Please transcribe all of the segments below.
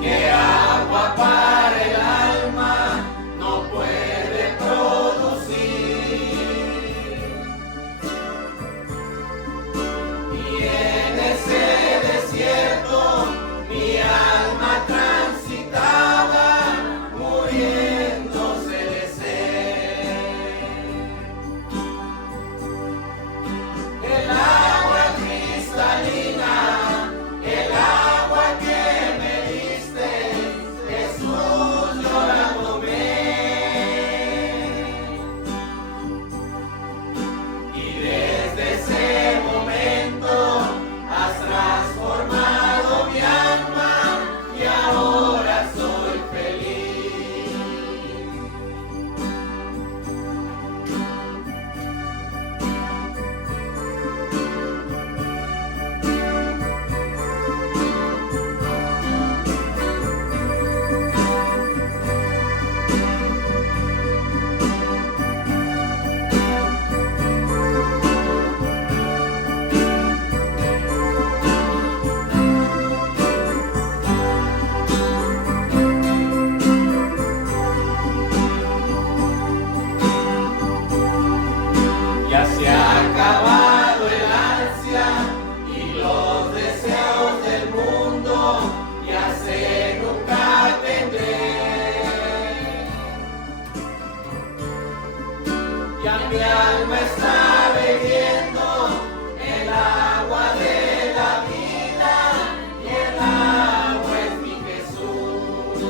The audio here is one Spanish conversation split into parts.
que agua para el alma no puede producir. Y en ese desierto mi alma transitaba, muriéndose de sed. El agua cristalina, el agua que me diste, Jesús, yo la tomé. Y desde ese momento has transformado mi alma y ahora soy feliz. Ya se ha acabado el ansia y los deseos del mundo, ya sé nunca tendré. Ya mi alma está bebiendo el agua de la vida y el agua es mi Jesús.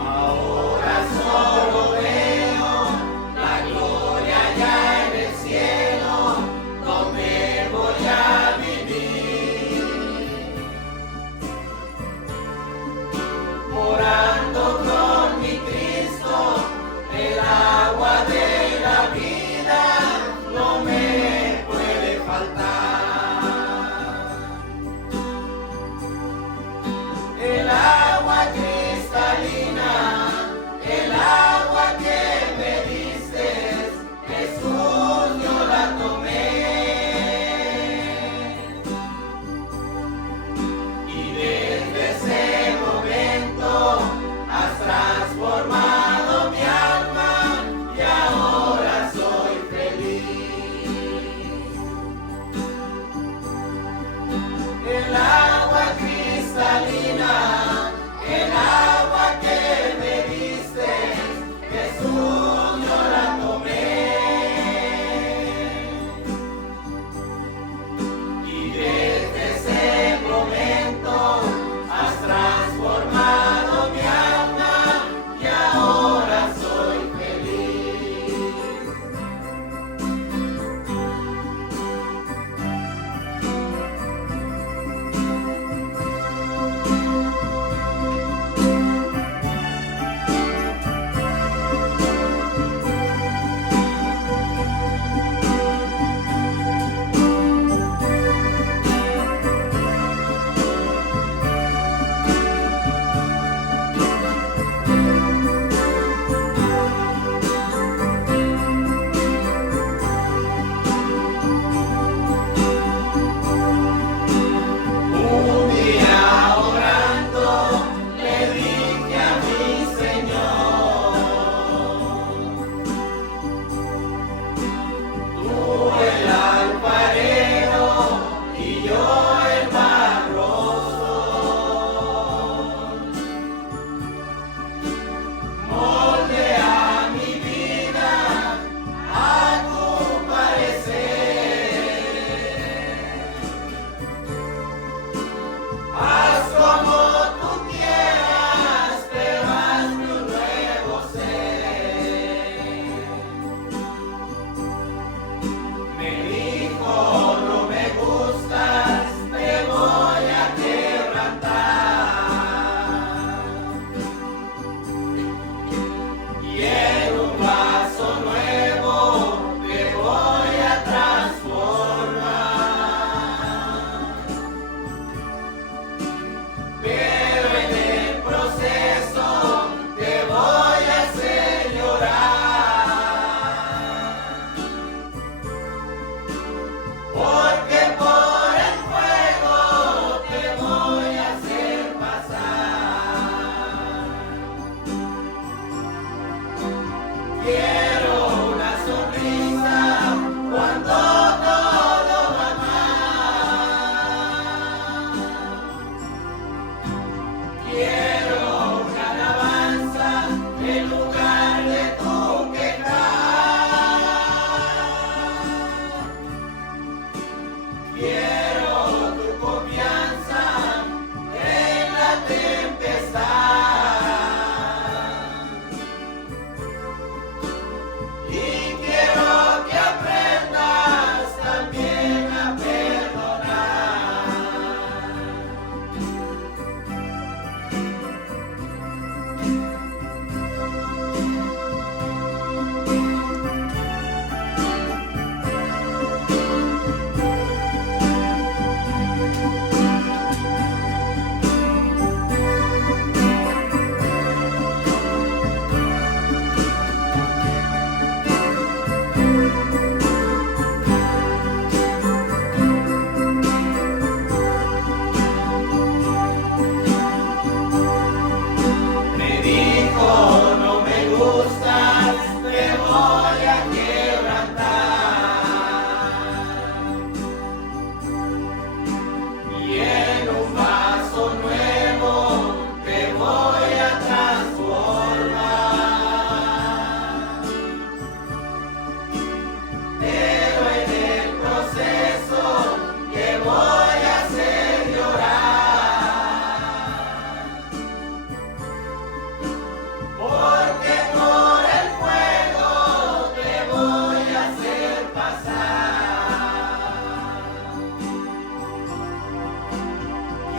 Ahora solo veo la gloria ya en el cielo, donde voy a vivir, morando con mi Cristo. El agua de la vida no me puede faltar. El agua cristalina, el agua que me diste, Jesús, yo la tomé. Y desde ese momento has transformado mi alma y ahora soy feliz. El agua cristalina, el agua que me diste, Jesús, yo la tomé. Y desde ese momento has transformado mi alma y ahora soy feliz.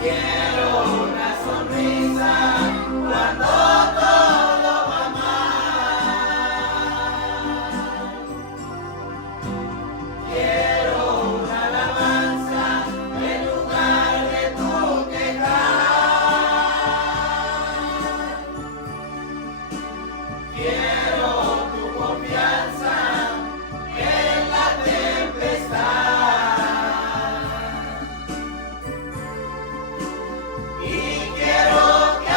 Quiero una sonrisa cuando todo va mal. Quiero una alabanza en lugar de tu quejar. Quiero tu confianza en la tempestad. Y quiero que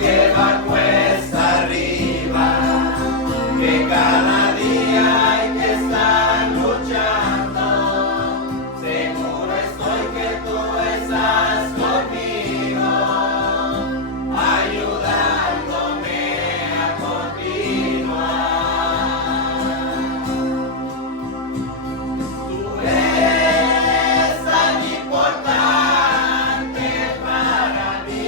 que va cuesta arriba, que cada día hay que estar luchando. Seguro estoy que tú estás conmigo, ayudándome a continuar. Tú eres tan importante para mí,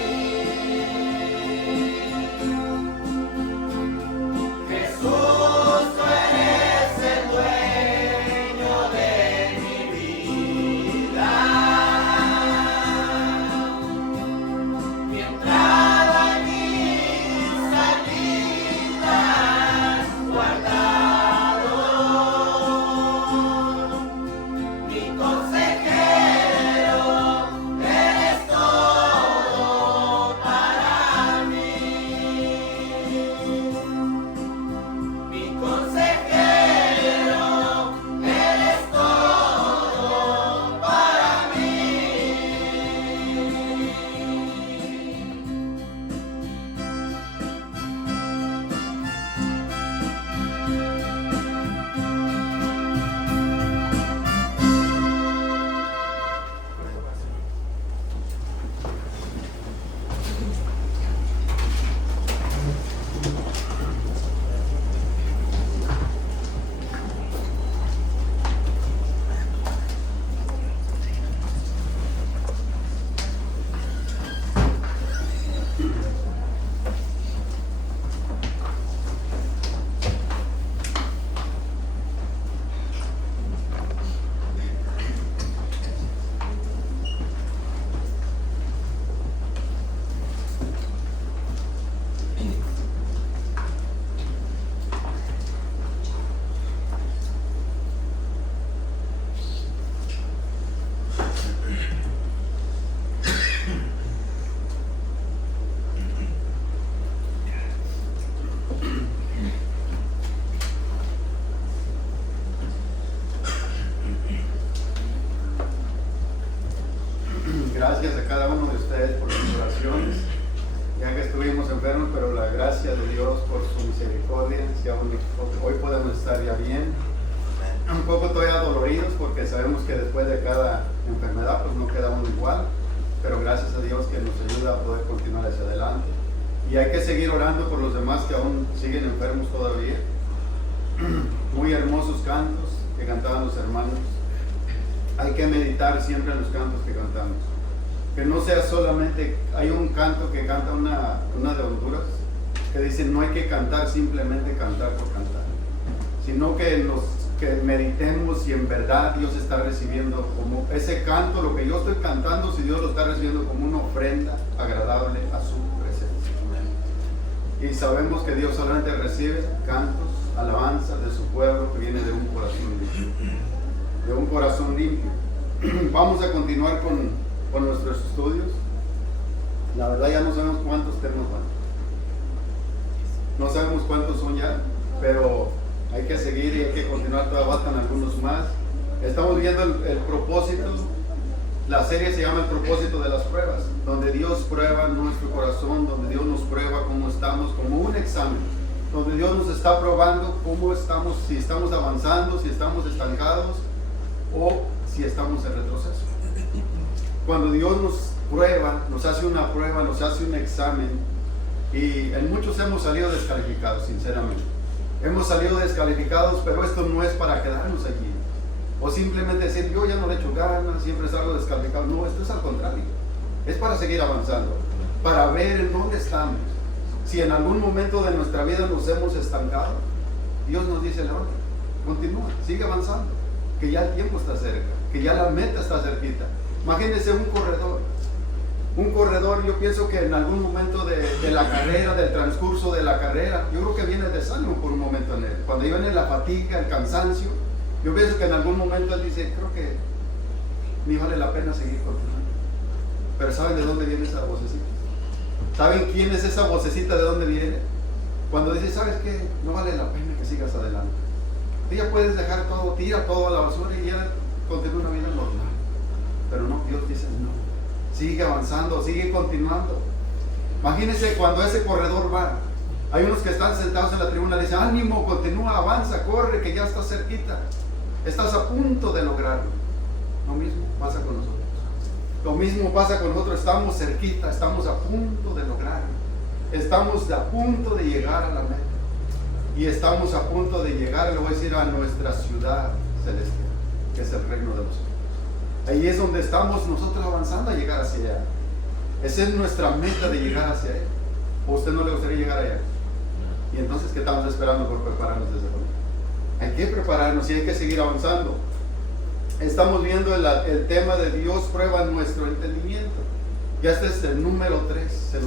Jesús, tú eres el dueño de mi vida. Mi entrada y mi salida guardado, mi consejero, eres todo para mí. Mi consejero, eres todo para mí. Gracias a cada uno de ustedes por sus oraciones, ya que estuvimos enfermos, pero la gracia de Dios por su misericordia, si aún hoy podemos estar ya bien, un poco todavía doloridos porque sabemos que después de cada enfermedad pues no queda uno igual, pero gracias a Dios que nos ayuda a poder continuar hacia adelante. Y hay que seguir orando por los demás que aún siguen enfermos todavía. Muy hermosos cantos que cantaban los hermanos. Hay que meditar siempre en los cantos que cantamos. Que no sea solamente, hay un canto que canta una de Honduras, que dice no hay que cantar simplemente cantar por cantar, sino que meditemos si en verdad Dios está recibiendo como ese canto, lo que yo estoy cantando, si Dios lo está recibiendo como una ofrenda agradable a su presencia. Y sabemos que Dios solamente recibe cantos, alabanzas de su pueblo que viene de un corazón limpio. De un corazón limpio. Vamos a continuar con nuestros estudios. La verdad ya no sabemos cuántos temas van. No sabemos cuántos son ya, pero hay que seguir y hay que continuar, todavía faltan algunos más. Estamos viendo el propósito. La serie se llama El propósito de las pruebas, donde Dios prueba nuestro corazón, donde Dios nos prueba cómo estamos, como un examen, donde Dios nos está probando cómo estamos, si estamos avanzando, si estamos estancados o si estamos en retroceso. Cuando Dios nos prueba, nos hace una prueba, nos hace un examen, y en muchos hemos salido descalificados, sinceramente. Hemos salido descalificados, pero esto no es para quedarnos allí o simplemente decir yo ya no le echo ganas, siempre salgo descalificado. No, esto es al contrario, es para seguir avanzando, para ver en dónde estamos. Si en algún momento de nuestra vida nos hemos estancado, Dios nos dice levanta, continúa, sigue avanzando, que ya el tiempo está cerca, que ya la meta está cerquita. Imagínense un corredor, yo pienso que en algún momento de la carrera, del transcurso de la carrera, yo creo que viene desánimo por un momento en él. Cuando viene la fatiga, el cansancio, yo pienso que en algún momento él dice, creo que ni vale la pena seguir continuando. Pero ¿saben de dónde viene esa vocecita? ¿Saben quién es esa vocecita, de dónde viene? Cuando dice, ¿sabes qué? No vale la pena que sigas adelante. Tú ya puedes dejar todo, tira todo a la basura y ya continúa una vida normal. Pero no, Dios dice no. Sigue avanzando, sigue continuando. Imagínense cuando ese corredor va. Hay unos que están sentados en la tribuna, le dicen, ánimo, continúa, avanza, corre, que ya estás cerquita. Estás a punto de lograrlo. Lo mismo pasa con nosotros. Lo mismo pasa con nosotros, estamos cerquita, estamos a punto de lograrlo. Estamos a punto de llegar a la meta. Y estamos a punto de llegar, le voy a decir, a nuestra ciudad celestial, que es el reino de los cielos. Ahí es donde estamos nosotros avanzando a llegar hacia allá. Esa es nuestra meta de llegar hacia allá. ¿O a usted no le gustaría llegar allá? Y entonces, ¿qué estamos esperando por prepararnos desde ahora? Hay que prepararnos y hay que seguir avanzando. Estamos viendo el tema de Dios prueba nuestro entendimiento. Ya este es el número 3. Se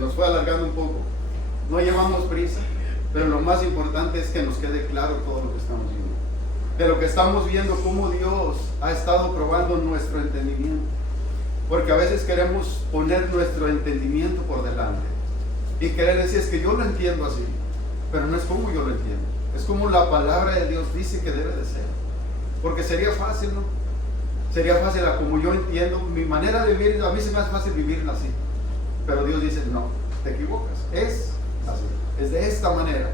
nos fue alargando un poco. No llevamos prisa, pero lo más importante es que nos quede claro todo lo que estamos viendo. De lo que estamos viendo, cómo Dios ha estado probando nuestro entendimiento. Porque a veces queremos poner nuestro entendimiento por delante y querer decir, es que yo lo entiendo así, pero no es como yo lo entiendo, es como la palabra de Dios dice que debe de ser. Porque sería fácil, ¿no? Sería fácil a como yo entiendo, mi manera de vivir, a mí se me hace fácil vivirla así, pero Dios dice, no, te equivocas, es así, es de esta manera,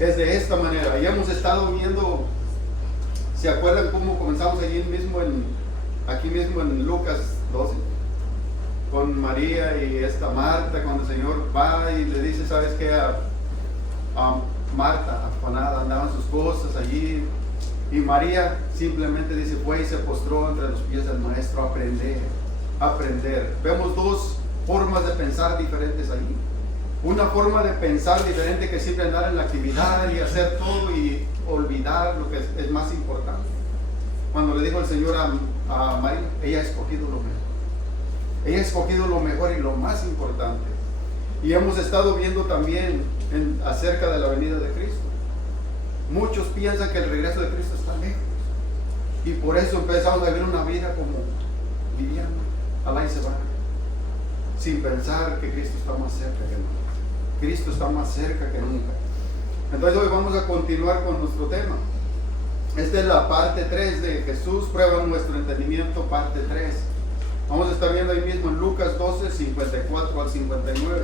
es de esta manera. Y hemos estado viendo, ¿se acuerdan cómo comenzamos aquí mismo en Lucas 12? Con María y esta Marta, cuando el Señor va y le dice, ¿sabes qué? A Marta, afanada, andaban sus cosas allí, y María simplemente dice, fue y se postró entre los pies del Maestro a aprender. Vemos dos formas de pensar diferentes allí. Una forma de pensar diferente que siempre andar en la actividad y hacer todo y olvidar lo que es más importante. Cuando le dijo el Señor a María, ella ha escogido lo mejor. Ella ha escogido lo mejor y lo más importante. Y hemos estado viendo también acerca de la venida de Cristo. Muchos piensan que el regreso de Cristo está lejos. Y por eso empezamos a vivir una vida como viviendo, alá y se va, sin pensar que Cristo está más cerca que nunca. Cristo está más cerca que nunca. Entonces hoy vamos a continuar con nuestro tema. Esta es la parte 3 de Jesús prueba nuestro entendimiento, parte 3. Vamos a estar viendo ahí mismo en Lucas 12, 54 al 59.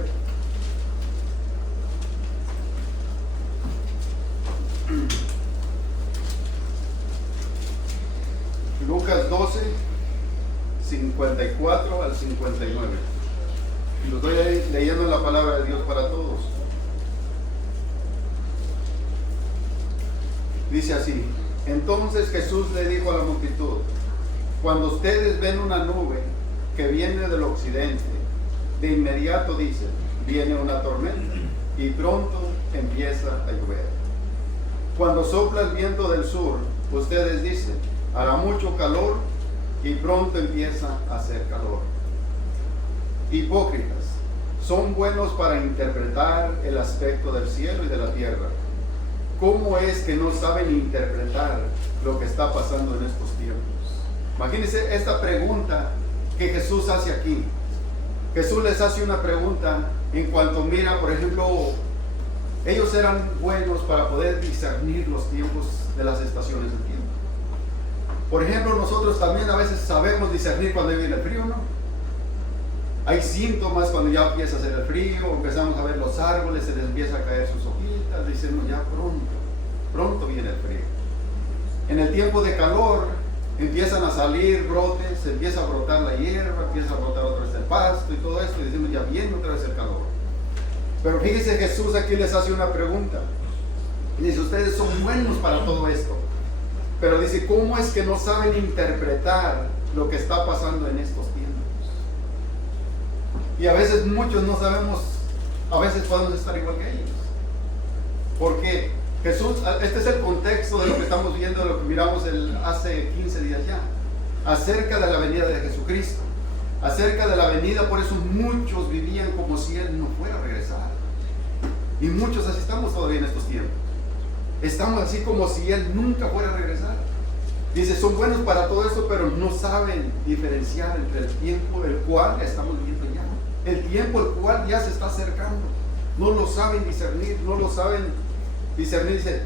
Lucas 12, 54 al 59. Lo estoy leyendo la palabra de Dios para todos. Dice así: entonces Jesús le dijo a la multitud: cuando ustedes ven una nube que viene del occidente, de inmediato dicen, viene una tormenta, y pronto empieza a llover. Cuando sopla el viento del sur, ustedes dicen, hará mucho calor, y pronto empieza a hacer calor. Hipócritas, son buenos para interpretar el aspecto del cielo y de la tierra. ¿Cómo es que no saben interpretar lo que está pasando en estos tiempos? Imagínense esta pregunta que Jesús hace aquí. Jesús les hace una pregunta en cuanto mira, por ejemplo, ellos eran buenos para poder discernir los tiempos de las estaciones del tiempo. Por ejemplo, nosotros también a veces sabemos discernir cuando viene el frío, ¿no? Hay síntomas cuando ya empieza a hacer el frío, empezamos a ver los árboles, se les empieza a caer sus hojitas, decimos ya pronto viene el frío. En el tiempo de calor empiezan a salir brotes, se empieza a brotar la hierba, empieza a brotar otra vez el pasto y todo esto, y decimos ya viene otra vez el calor. Pero fíjese, Jesús aquí les hace una pregunta. Dice, ustedes son buenos para todo esto, pero dice, ¿cómo es que no saben interpretar lo que está pasando en estos tiempos? Y a veces muchos no sabemos, a veces podemos estar igual que ellos. ¿Por qué? Jesús, este es el contexto de lo que estamos viendo, de lo que miramos hace 15 días ya, acerca de la venida de Jesucristo, acerca de la venida. Por eso muchos vivían como si Él no fuera a regresar, y muchos así estamos todavía en estos tiempos, estamos así como si Él nunca fuera a regresar. Dice, son buenos para todo eso, pero no saben diferenciar entre el tiempo el cual estamos viviendo ya, el tiempo el cual ya se está acercando. No lo saben discernir, no lo saben discernir. Dice,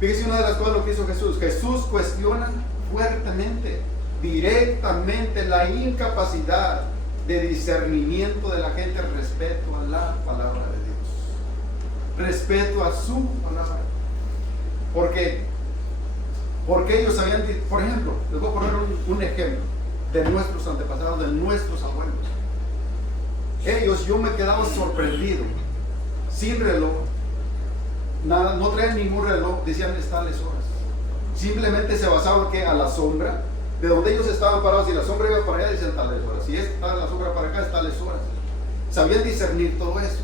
fíjese una de las cosas lo que hizo Jesús. Jesús cuestiona fuertemente, directamente, la incapacidad de discernimiento de la gente, respeto a la palabra de Dios, respeto a su palabra. ¿Por qué? Porque ellos habían, por ejemplo, les voy a poner un ejemplo de nuestros antepasados, de nuestros abuelos. Ellos, yo me quedaba sorprendido, sin reloj, nada, no traían ningún reloj, decían es tales horas. Simplemente se basaban que a la sombra, de donde ellos estaban parados, si la sombra iba para allá, decían tales horas, si está la sombra para acá, es tales horas. Sabían discernir todo eso,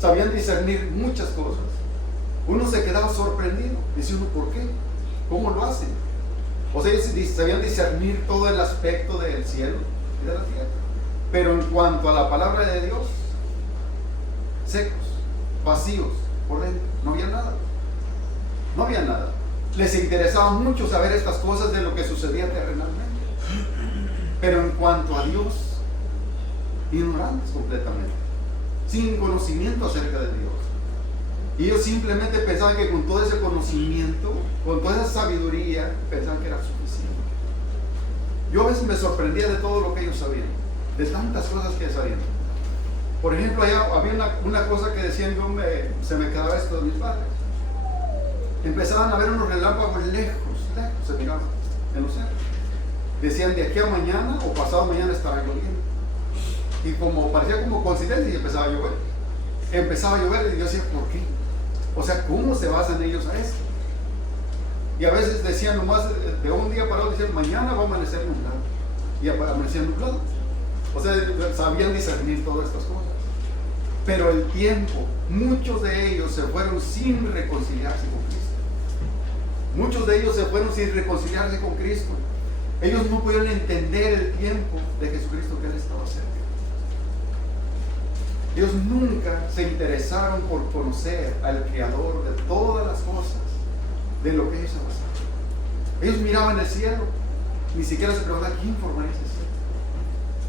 sabían discernir muchas cosas. Uno se quedaba sorprendido, decía uno, ¿por qué? ¿Cómo lo hacen? O sea, ellos sabían discernir todo el aspecto del cielo y de la tierra. Pero en cuanto a la palabra de Dios, secos, vacíos por dentro, no había nada. No había nada. Les interesaba mucho saber estas cosas de lo que sucedía terrenalmente. Pero en cuanto a Dios, ignorantes completamente, sin conocimiento acerca de Dios. Y ellos simplemente pensaban que con todo ese conocimiento, con toda esa sabiduría, pensaban que era suficiente. Yo a veces me sorprendía de todo lo que ellos sabían, de tantas cosas que sabían. Por ejemplo, allá había una cosa que decían, se me quedaba esto de mis padres. Empezaban a ver unos relámpagos lejos, se miraban en los cerros. Decían, de aquí a mañana o pasado mañana estará lloviendo. Y como parecía como coincidencia, y empezaba a llover. Empezaba a llover y yo decía, ¿por qué? O sea, ¿cómo se basan ellos a esto? Y a veces decían nomás de un día para otro, decían, mañana va a amanecer nublado. Y amanecía nublado. O sea, sabían discernir todas estas cosas. Pero el tiempo, muchos de ellos se fueron sin reconciliarse con Cristo. Muchos de ellos se fueron sin reconciliarse con Cristo. Ellos no pudieron entender el tiempo de Jesucristo que Él estaba cerca. Ellos nunca se interesaron por conocer al Creador de todas las cosas, de lo que ellos avanzaron. Ellos miraban el cielo, ni siquiera se preguntaban, ¿quién formaría ese cielo?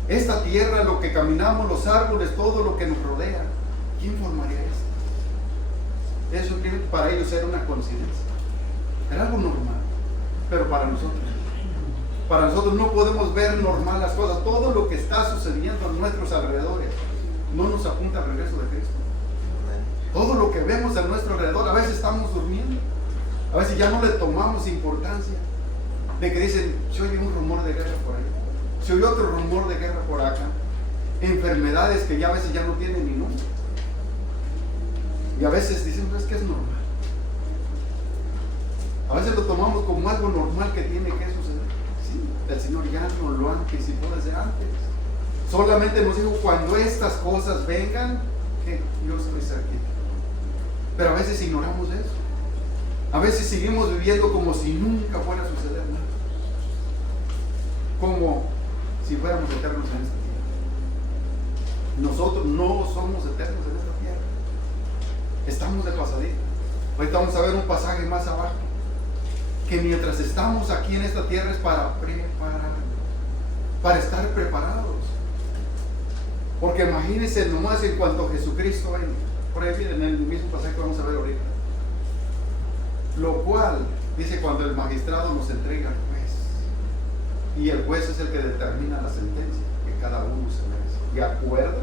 Esta tierra, lo que caminamos, los árboles, todo lo que nos rodea, ¿quién formaría esto? Eso para ellos era una coincidencia, era algo normal, pero para nosotros no podemos ver normal las cosas. Todo lo que está sucediendo a nuestros alrededores no nos apunta al regreso de Cristo. Todo lo que vemos a nuestro alrededor, a veces estamos durmiendo, a veces ya no le tomamos importancia, de que dicen, se oye un rumor de guerra por ahí, se oye otro rumor de guerra por acá, enfermedades que ya a veces ya no tienen ni nombre, y a veces dicen, es que es normal. A veces lo tomamos como algo normal que tiene que suceder. Sí, el Señor ya nos lo anticipó desde antes. Solamente nos dijo, cuando estas cosas vengan, que yo estoy cerquita. Pero a veces ignoramos eso. A veces seguimos viviendo como si nunca fuera a suceder nada. Como si fuéramos eternos en esta tierra. Nosotros no somos eternos en esta tierra. Estamos de pasadita. Ahorita vamos a ver un pasaje más abajo. Que mientras estamos aquí en esta tierra es para prepararnos, para estar preparados. Porque imagínense nomás en cuanto Jesucristo venga, por ahí en el mismo pasaje que vamos a ver ahorita. Lo cual dice cuando el magistrado nos entrega al juez, y el juez es el que determina la sentencia que cada uno se merece, de acuerdo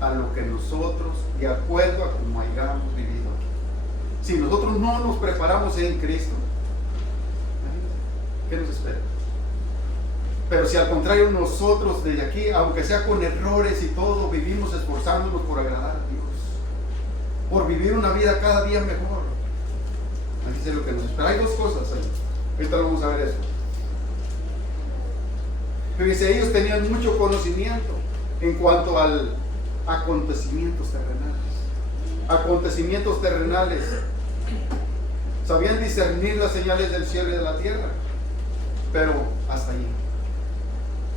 a lo que nosotros, de acuerdo a como hayamos vivido aquí. Si nosotros no nos preparamos en Cristo, ¿qué nos espera? Pero si al contrario nosotros desde aquí, aunque sea con errores y todo, vivimos esforzándonos por agradar a Dios, por vivir una vida cada día mejor, aquí es lo que nos espera. Hay dos cosas ahí. Ahorita vamos a ver eso. Pero dice, ellos tenían mucho conocimiento en cuanto a acontecimientos terrenales. Acontecimientos terrenales. Sabían discernir las señales del cielo y de la tierra. Pero hasta allí.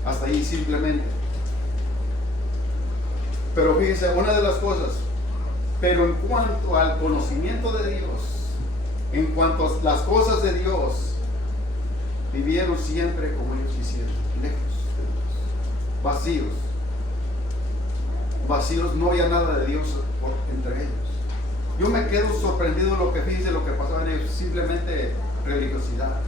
Hasta allí simplemente. Pero fíjense, una de las cosas, pero en cuanto al conocimiento de Dios, en cuanto a las cosas de Dios, vivieron siempre como ellos hicieron, lejos de Dios, vacíos. Vacíos, no había nada de Dios entre ellos. Yo me quedo sorprendido de lo que fíjense, lo que pasaba en ellos, simplemente religiosidad.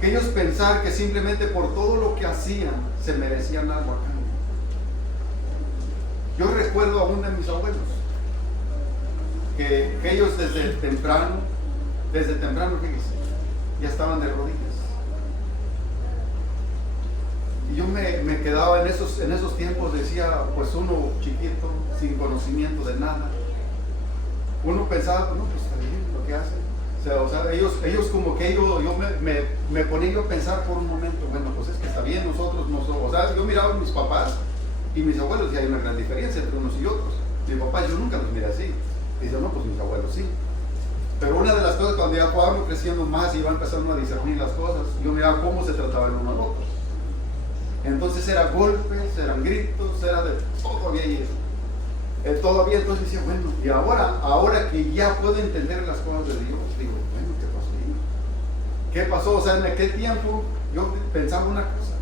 Que ellos pensaban que simplemente por todo lo que hacían se merecían algo a cambio. Yo recuerdo a uno de mis abuelos, que ellos desde temprano, fíjense, ya estaban de rodillas. Y yo me quedaba en esos tiempos, decía, pues uno chiquito, sin conocimiento de nada, uno pensaba, no, pues está bien lo que hacen. O sea, ellos como que yo me ponía yo a pensar por un momento, bueno, pues es que está bien, nosotros no somos, o sea, yo miraba a mis papás y mis abuelos, y hay una gran diferencia entre unos y otros. Mi papá, yo nunca los miré así. Dice, no, pues mis abuelos sí. Pero una de las cosas, cuando ya fueron creciendo más y iban empezando a discernir las cosas, yo miraba cómo se trataban uno al otro. Entonces eran golpes, eran gritos, era de todavía y eso. Todavía entonces decía, bueno, y ahora que ya puedo entender las cosas de Dios, digo, bueno, ¿qué pasó ahí? ¿Qué pasó? O sea, en aquel tiempo yo pensaba una cosa,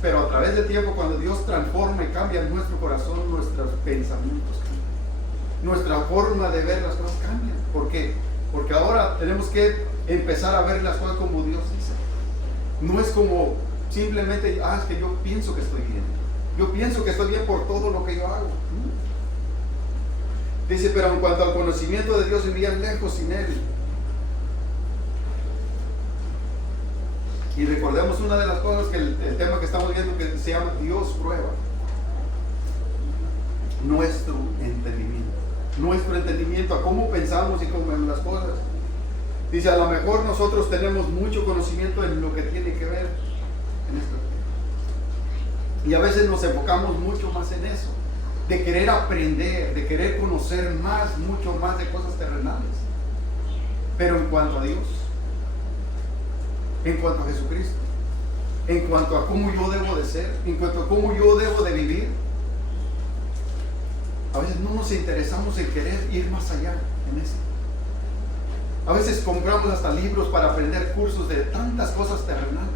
pero a través del tiempo, cuando Dios transforma y cambia nuestro corazón, nuestros pensamientos cambian, nuestra forma de ver las cosas cambia. ¿Por qué? Porque ahora tenemos que empezar a ver las cosas como Dios dice. No es como simplemente, es que yo pienso que estoy bien. Yo pienso que estoy bien por todo lo que yo hago. Dice, pero en cuanto al conocimiento de Dios, vivían lejos sin Él. Y recordemos una de las cosas que el tema que estamos viendo, que se llama Dios prueba nuestro entendimiento a cómo pensamos y cómo vemos las cosas. Dice, a lo mejor nosotros tenemos mucho conocimiento en lo que tiene que ver en esto, y a veces nos enfocamos mucho más en eso, de querer aprender, de querer conocer mucho más de cosas terrenales. Pero en cuanto a Dios, en cuanto a Jesucristo, en cuanto a cómo yo debo de ser, en cuanto a cómo yo debo de vivir, a veces no nos interesamos en querer ir más allá en eso. A veces compramos hasta libros para aprender cursos de tantas cosas terrenales.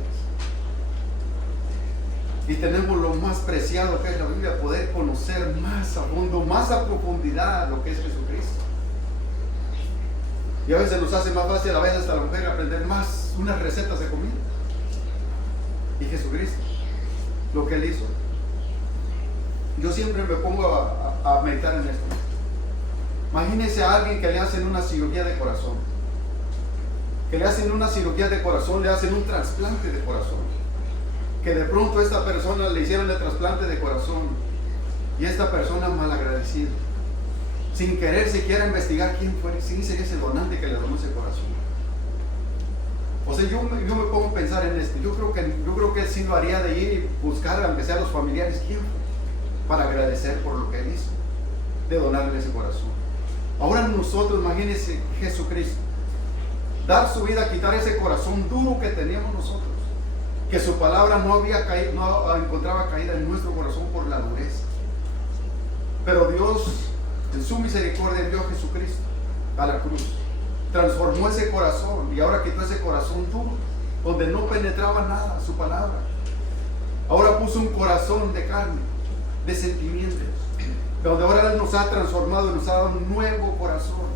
Y tenemos lo más preciado que es la Biblia, poder conocer más a fondo, más a profundidad lo que es Jesucristo. Y a veces nos hace más fácil, a veces hasta la mujer, aprender más unas recetas de comida. Y Jesucristo, lo que Él hizo. Yo siempre me pongo a meditar en esto. Imagínense a alguien que le hacen una cirugía de corazón. Que le hacen una cirugía de corazón, le hacen un trasplante de corazón. Que de pronto a esta persona le hicieron el trasplante de corazón. Y esta persona malagradecida, sin querer siquiera investigar quién fue, quién sería ese donante que le donó ese corazón. O sea, yo me pongo a pensar en esto. Yo creo que él sí lo haría, de ir y buscar, aunque sea a los familiares, quién fue, para agradecer por lo que él hizo, de donarle ese corazón. Ahora nosotros, imagínense Jesucristo, dar su vida, quitar ese corazón duro que teníamos nosotros, que su palabra no encontraba caída en nuestro corazón por la dureza. Pero Dios, en su misericordia, envió a Jesucristo a la cruz, transformó ese corazón y ahora quitó ese corazón duro, donde no penetraba nada su palabra. Ahora puso un corazón de carne, de sentimientos, donde ahora Él nos ha transformado y nos ha dado un nuevo corazón.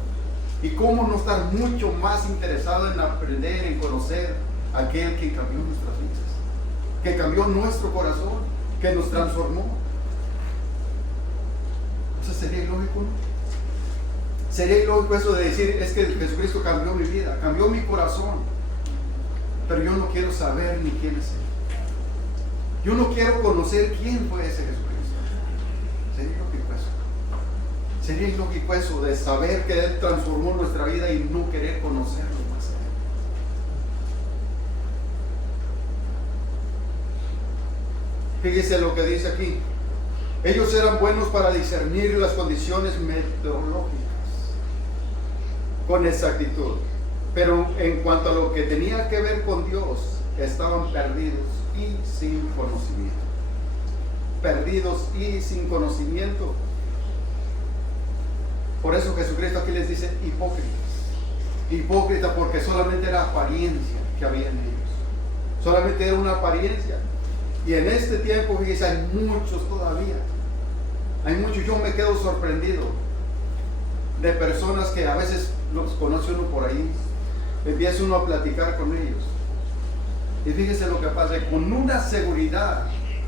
Y cómo no estar mucho más interesado en aprender, en conocer a aquel que cambió nuestras vidas, que cambió nuestro corazón, que nos transformó. Eso sería ilógico, ¿no? Sería ilógico eso de decir, es que Jesucristo cambió mi vida, cambió mi corazón, pero yo no quiero saber ni quién es Él. Yo no quiero conocer quién fue ese Jesucristo. Sería ilógico eso. Sería ilógico eso de saber que Él transformó nuestra vida y no querer conocerlo más a Él. Fíjese lo que dice aquí. Ellos eran buenos para discernir las condiciones meteorológicas con exactitud, pero en cuanto a lo que tenía que ver con Dios, estaban perdidos y sin conocimiento. Perdidos y sin conocimiento. Por eso Jesucristo aquí les dice hipócritas. Hipócritas porque solamente era apariencia que había en ellos. Solamente era una apariencia. Y en este tiempo, fíjense, hay muchos todavía. Hay muchos. Yo me quedo sorprendido de personas que a veces los conoce uno por ahí. Empieza uno a platicar con ellos. Y fíjense lo que pasa. Con una seguridad.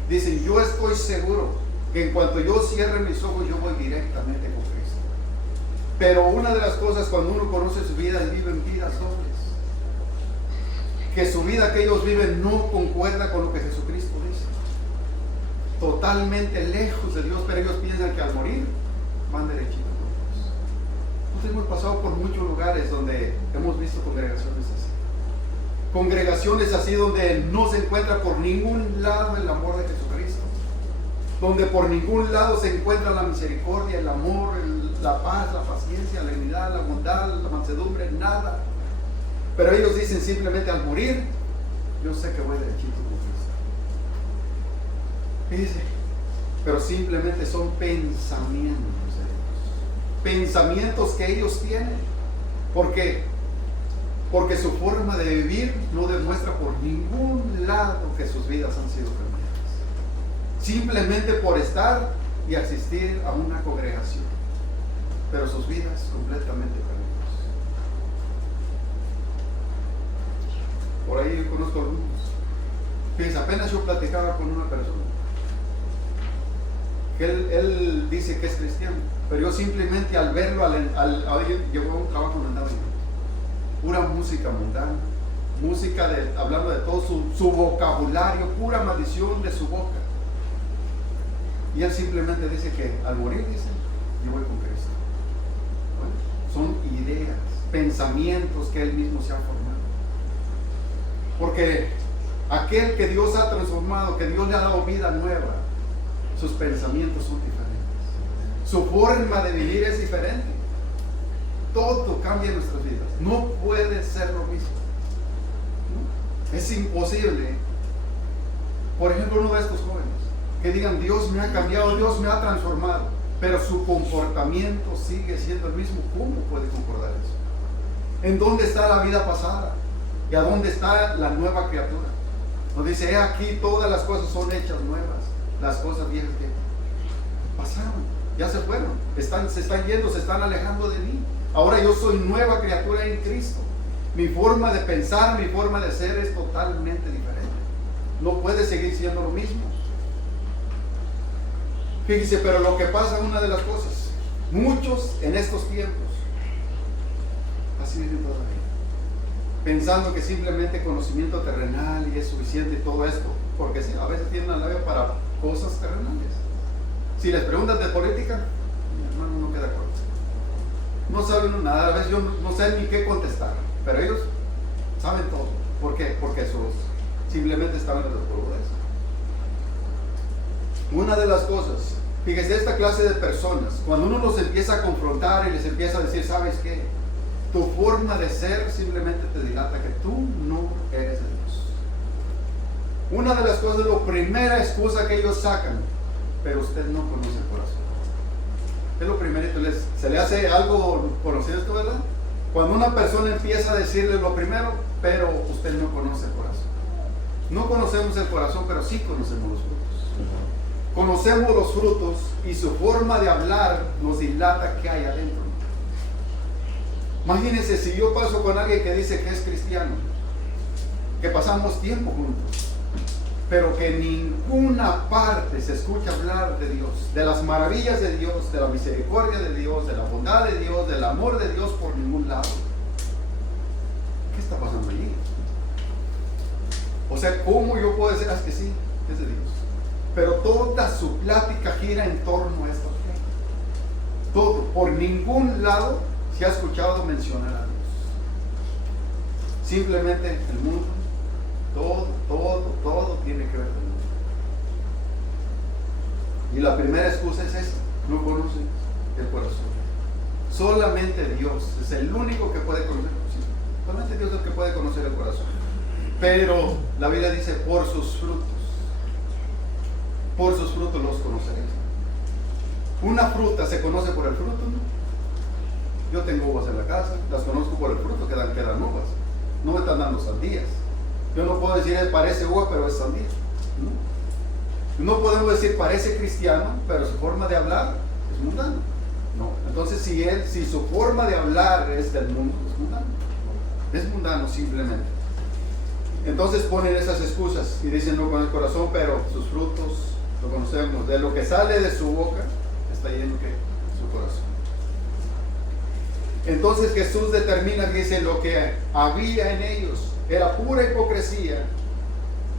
Dicen, yo estoy seguro que en cuanto yo cierre mis ojos, yo voy directamente con Cristo. Pero una de las cosas cuando uno conoce su vida, viven vidas dobles. Que su vida que ellos viven no concuerda con lo que Jesucristo dice. Totalmente lejos de Dios, pero ellos piensan que al morir van derechito con Dios. Nosotros hemos pasado por muchos lugares donde hemos visto congregaciones así. Congregaciones así donde no se encuentra por ningún lado el amor de Jesucristo. Donde por ningún lado se encuentra la misericordia, el amor, la paz, la paciencia, la unidad, la bondad, la mansedumbre, nada. Pero ellos dicen simplemente al morir, yo sé que voy derechito con Cristo. Dice, pero simplemente son pensamientos de ellos. Pensamientos que ellos tienen. ¿Por qué? Porque su forma de vivir no demuestra por ningún lado que sus vidas han sido cambiadas. Simplemente por estar y asistir a una congregación. Pero sus vidas completamente cambiadas. Por ahí yo conozco algunos. Fíjense, apenas yo platicaba con una persona. Que él dice que es cristiano. Pero yo simplemente al verlo, llegó a un trabajo donde andaba yo. Pura música mundana, música hablando de todo su vocabulario, pura maldición de su boca. Y él simplemente dice que al morir, dice, yo voy con Cristo. Bueno, son ideas, pensamientos que él mismo se ha formado. Porque aquel que Dios ha transformado, que Dios le ha dado vida nueva, sus pensamientos son diferentes. Su forma de vivir es diferente. Todo cambia en nuestras vidas. No puede ser lo mismo. ¿No? Es imposible. Por ejemplo, uno de estos jóvenes que digan, Dios me ha cambiado, Dios me ha transformado, pero su comportamiento sigue siendo el mismo. ¿Cómo puede concordar eso? ¿En dónde está la vida pasada? ¿Y a dónde está la nueva criatura? Nos dice, aquí todas las cosas son hechas nuevas. Las cosas viejas que pasaron, ya se fueron, se están yendo, se están alejando de mí. Ahora yo soy nueva criatura en Cristo. Mi forma de pensar, mi forma de ser es totalmente diferente. No puede seguir siendo lo mismo. Fíjese, pero lo que pasa, una de las cosas, muchos en estos tiempos así viven todavía, pensando que simplemente conocimiento terrenal y es suficiente y todo esto, porque sí, a veces tienen la labia para cosas terrenales. Si les preguntan de política, mi hermano no queda corto. No saben nada, a veces yo no sé ni qué contestar, pero ellos saben todo. ¿Por qué? Porque simplemente están en el juego de eso. Una de las cosas, fíjese, esta clase de personas, cuando uno los empieza a confrontar y les empieza a decir, ¿sabes qué? Tu forma de ser simplemente te dilata que tú no eres de Dios. Una de las cosas, la primera excusa que ellos sacan, pero usted no conoce el corazón. Es lo primerito, se le hace algo conocido esto, ¿verdad? Cuando una persona empieza a decirle lo primero, pero usted no conoce el corazón. No conocemos el corazón, pero sí conocemos los frutos. Conocemos los frutos y su forma de hablar nos dilata qué hay adentro. Imagínense si yo paso con alguien que dice que es cristiano, que pasamos tiempo juntos, pero que en ninguna parte se escucha hablar de Dios, de las maravillas de Dios, de la misericordia de Dios, de la bondad de Dios, del amor de Dios por ningún lado. ¿Qué está pasando allí? O sea, ¿cómo yo puedo decir, que sí, es de Dios? Pero toda su plática gira en torno a esto. Todo, por ningún lado se ha escuchado mencionar a Dios. Simplemente el mundo, todo tiene que ver con el mundo. Y la primera excusa es esa: no conocen el corazón. Solamente Dios es el único que puede conocer. Sí, solamente Dios es el que puede conocer el corazón. Pero la Biblia dice, por sus frutos los conoceréis. Una fruta se conoce por el fruto, ¿no? Yo tengo uvas en la casa, las conozco por el fruto, quedan uvas. No me están dando sandías. Yo no puedo decir, parece uva, pero es sandía. No podemos decir, parece cristiano, pero su forma de hablar es mundano. No. Entonces, si su forma de hablar es del mundo, es mundano. Es mundano simplemente. Entonces ponen esas excusas y dicen, no con el corazón, pero sus frutos lo conocemos, de lo que sale de su boca está lleno que su corazón. Entonces Jesús determina que dice lo que había en ellos era pura hipocresía,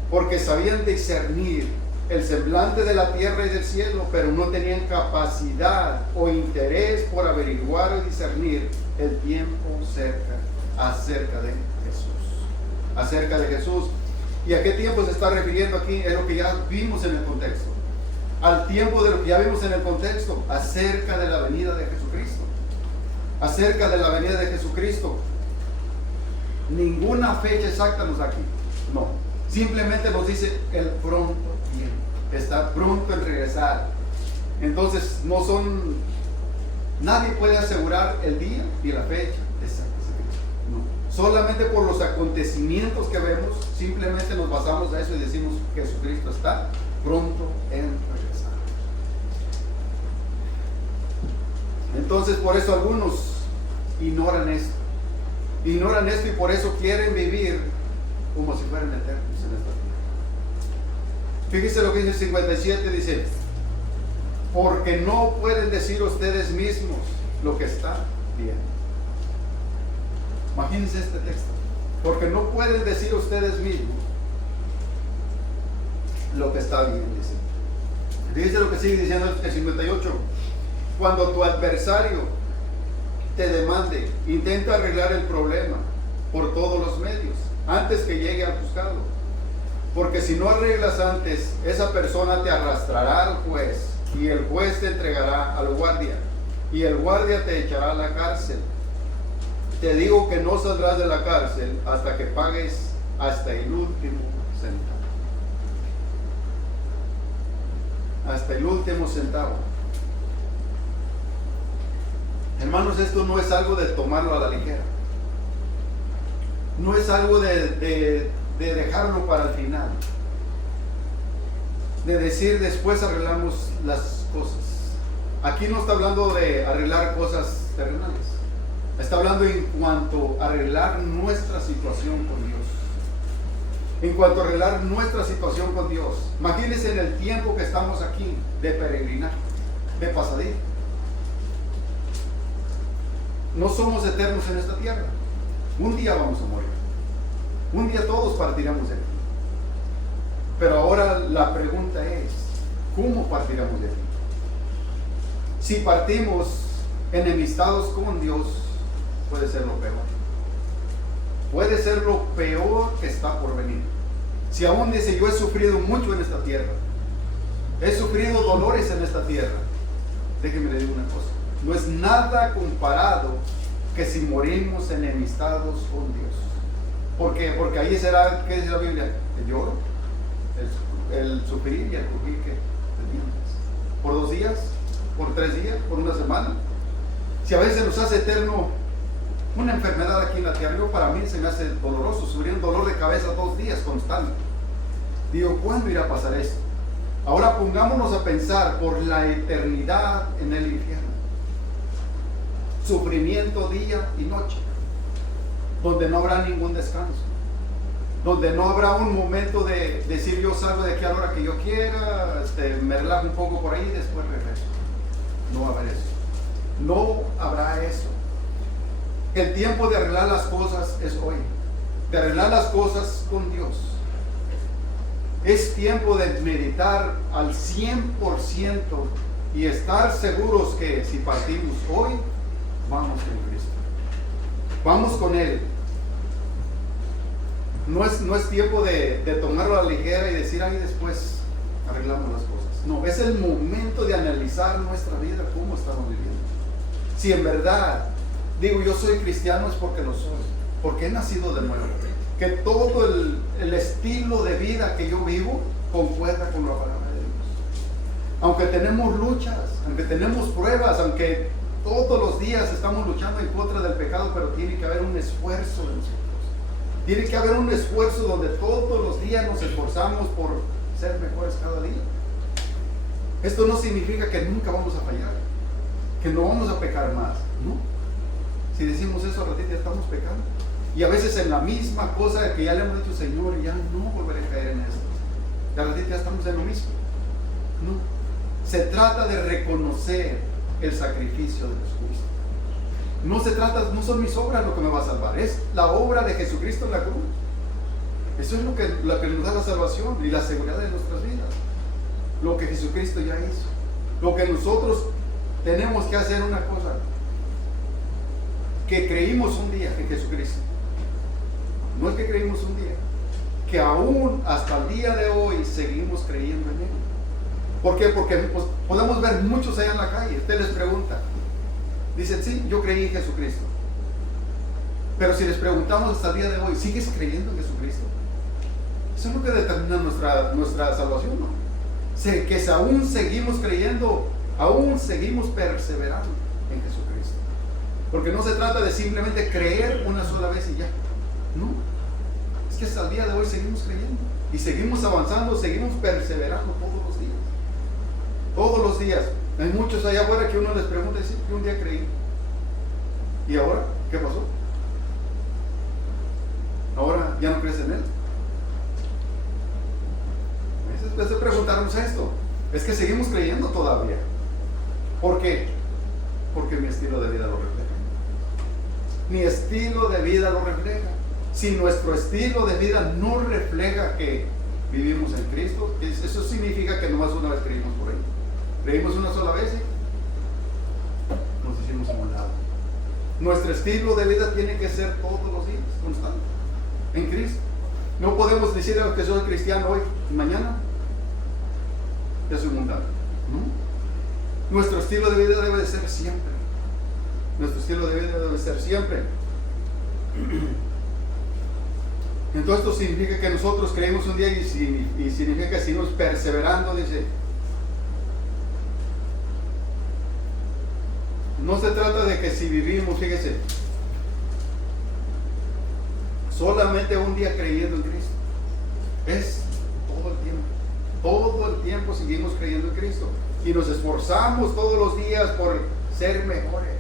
porque sabían discernir el semblante de la tierra y del cielo, pero no tenían capacidad o interés por averiguar o discernir el tiempo acerca de Jesús. ¿Y a qué tiempo se está refiriendo aquí? Es lo que ya vimos en el contexto. Al tiempo de lo que ya vimos en el contexto, acerca de la venida de Jesucristo. Acerca de la venida de Jesucristo. Ninguna fecha exacta nos da aquí. No. Simplemente nos dice el pronto tiempo. Está pronto en regresar. Entonces nadie puede asegurar el día y la fecha exacta. No. Solamente por los acontecimientos que vemos, simplemente nos basamos a eso y decimos que Jesucristo está pronto en regresar. Entonces por eso algunos ignoran esto y por eso quieren vivir como si fueran eternos en esta vida. Fíjese lo que dice el 57, dice: porque no pueden decir ustedes mismos lo que está bien. Imagínense este texto. Porque no pueden decir ustedes mismos lo que está bien, dice. Fíjese lo que sigue diciendo el 58. Cuando tu adversario te demande, intenta arreglar el problema por todos los medios antes que llegue al juzgado, porque si no arreglas antes, esa persona te arrastrará al juez y el juez te entregará al guardia y el guardia te echará a la cárcel. Te digo que no saldrás de la cárcel hasta que pagues hasta el último centavo. Hasta el último centavo. Hermanos, esto no es algo de tomarlo a la ligera. No es algo de dejarlo para el final. De decir después arreglamos las cosas. Aquí no está hablando de arreglar cosas terrenales. Está hablando en cuanto a arreglar nuestra situación con Dios. En cuanto a arreglar nuestra situación con Dios. Imagínense en el tiempo que estamos aquí de peregrinar, de pasadía. No somos eternos en esta tierra. Un día vamos a morir. Un día todos partiremos de aquí. Pero ahora la pregunta es, ¿cómo partiremos de aquí? Si partimos enemistados con Dios, puede ser lo peor. Puede ser lo peor que está por venir. Si aún dice, yo he sufrido mucho en esta tierra, he sufrido dolores en esta tierra, déjeme le digo una cosa, no es nada comparado que si morimos enemistados con Dios. ¿Por qué? Porque ahí será, ¿qué dice la Biblia? El lloro, el sufrir y el crujir que teníamos. ¿Por 2 días? ¿Por 3 días? ¿Por una semana? Si a veces nos hace eterno una enfermedad aquí en la tierra, para mí se me hace doloroso, sufrir un dolor de cabeza 2 días constante. Digo, ¿cuándo irá a pasar esto? Ahora pongámonos a pensar por la eternidad en el infierno. Sufrimiento día y noche, donde no habrá ningún descanso, donde no habrá un momento de decir yo salgo de aquí a la hora que yo quiera, me relajo un poco por ahí y después regreso. No habrá eso. No habrá eso. El tiempo de arreglar las cosas es hoy, de arreglar las cosas con Dios. Es tiempo de meditar al 100% y estar seguros que si partimos hoy, vamos con Cristo. Vamos con Él. No es tiempo de tomarlo a la ligera y decir, ahí después arreglamos las cosas. No, es el momento de analizar nuestra vida, cómo estamos viviendo. Si en verdad digo yo soy cristiano, es porque lo soy, porque he nacido de nuevo. Que todo el estilo de vida que yo vivo concuerda con la palabra de Dios. Aunque tenemos luchas, aunque tenemos pruebas, aunque todos los días estamos luchando en contra del pecado, pero tiene que haber un esfuerzo de nosotros. Tiene que haber un esfuerzo donde todos los días nos esforzamos por ser mejores cada día. Esto no significa que nunca vamos a fallar, que no vamos a pecar más, ¿no? Si decimos eso, al ratito ya estamos pecando. Y a veces en la misma cosa que ya le hemos dicho, Señor, ya no volveré a caer en esto. Y al ratito ya estamos en lo mismo. No. Se trata de reconocer el sacrificio de Jesucristo. No son mis obras lo que me va a salvar, es la obra de Jesucristo en la cruz. Eso es lo que nos da la salvación y la seguridad de nuestras vidas. Lo que Jesucristo ya hizo. Lo que nosotros tenemos que hacer una cosa, que creímos un día en Jesucristo. No es que creímos un día, que aún hasta el día de hoy seguimos creyendo en Él. ¿Por qué? Porque pues, podemos ver muchos allá en la calle. Usted les pregunta, dicen, sí, yo creí en Jesucristo. Pero si les preguntamos hasta el día de hoy, ¿sigues creyendo en Jesucristo? Eso es lo que determina nuestra salvación, ¿no? Que aún seguimos creyendo, aún seguimos perseverando en Jesucristo. Porque no se trata de simplemente creer una sola vez y ya. No. Es que hasta el día de hoy seguimos creyendo. Y seguimos avanzando, seguimos perseverando todos los días. Todos los días. Hay muchos allá afuera que uno les pregunta y dice, yo un día creí. ¿Y ahora? ¿Qué pasó? Ahora ya no crees en Él. A veces preguntarnos esto. Es que seguimos creyendo todavía. ¿Por qué? Porque mi estilo de vida lo refleja. Mi estilo de vida lo refleja. Si nuestro estilo de vida no refleja que vivimos en Cristo, eso significa que nomás una vez creímos por Él. Creímos una sola vez y nos hicimos a un lado. Nuestro estilo de vida tiene que ser todos los días, constante, en Cristo. No podemos decir que soy cristiano hoy y mañana ya soy mundano. ¿No? Nuestro estilo de vida debe de ser siempre. Nuestro estilo de vida debe ser siempre. Entonces esto significa que nosotros creemos un día y significa que seguimos perseverando, dice. No se trata de que si vivimos, fíjese, solamente un día creyendo en Cristo. Es todo el tiempo. Todo el tiempo seguimos creyendo en Cristo. Y nos esforzamos todos los días por ser mejores.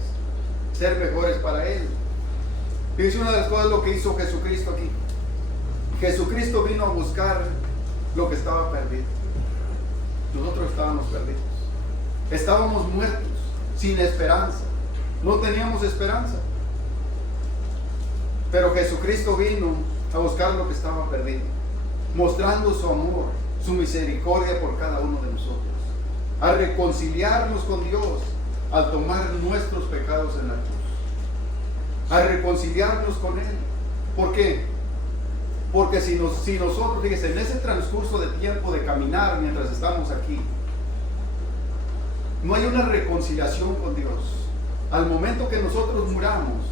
Ser mejores para Él. Fíjese una de las cosas lo que hizo Jesucristo aquí. Jesucristo vino a buscar lo que estaba perdido. Nosotros estábamos perdidos. Estábamos muertos, sin esperanza. No teníamos esperanza. Pero Jesucristo vino a buscar lo que estaba perdido, mostrando su amor, su misericordia por cada uno de nosotros, a reconciliarnos con Dios al tomar nuestros pecados en la cruz, a reconciliarnos con Él. ¿Por qué? Porque si nosotros, fíjense, en ese transcurso de tiempo de caminar mientras estamos aquí, no hay una reconciliación con Dios. Al momento que nosotros muramos,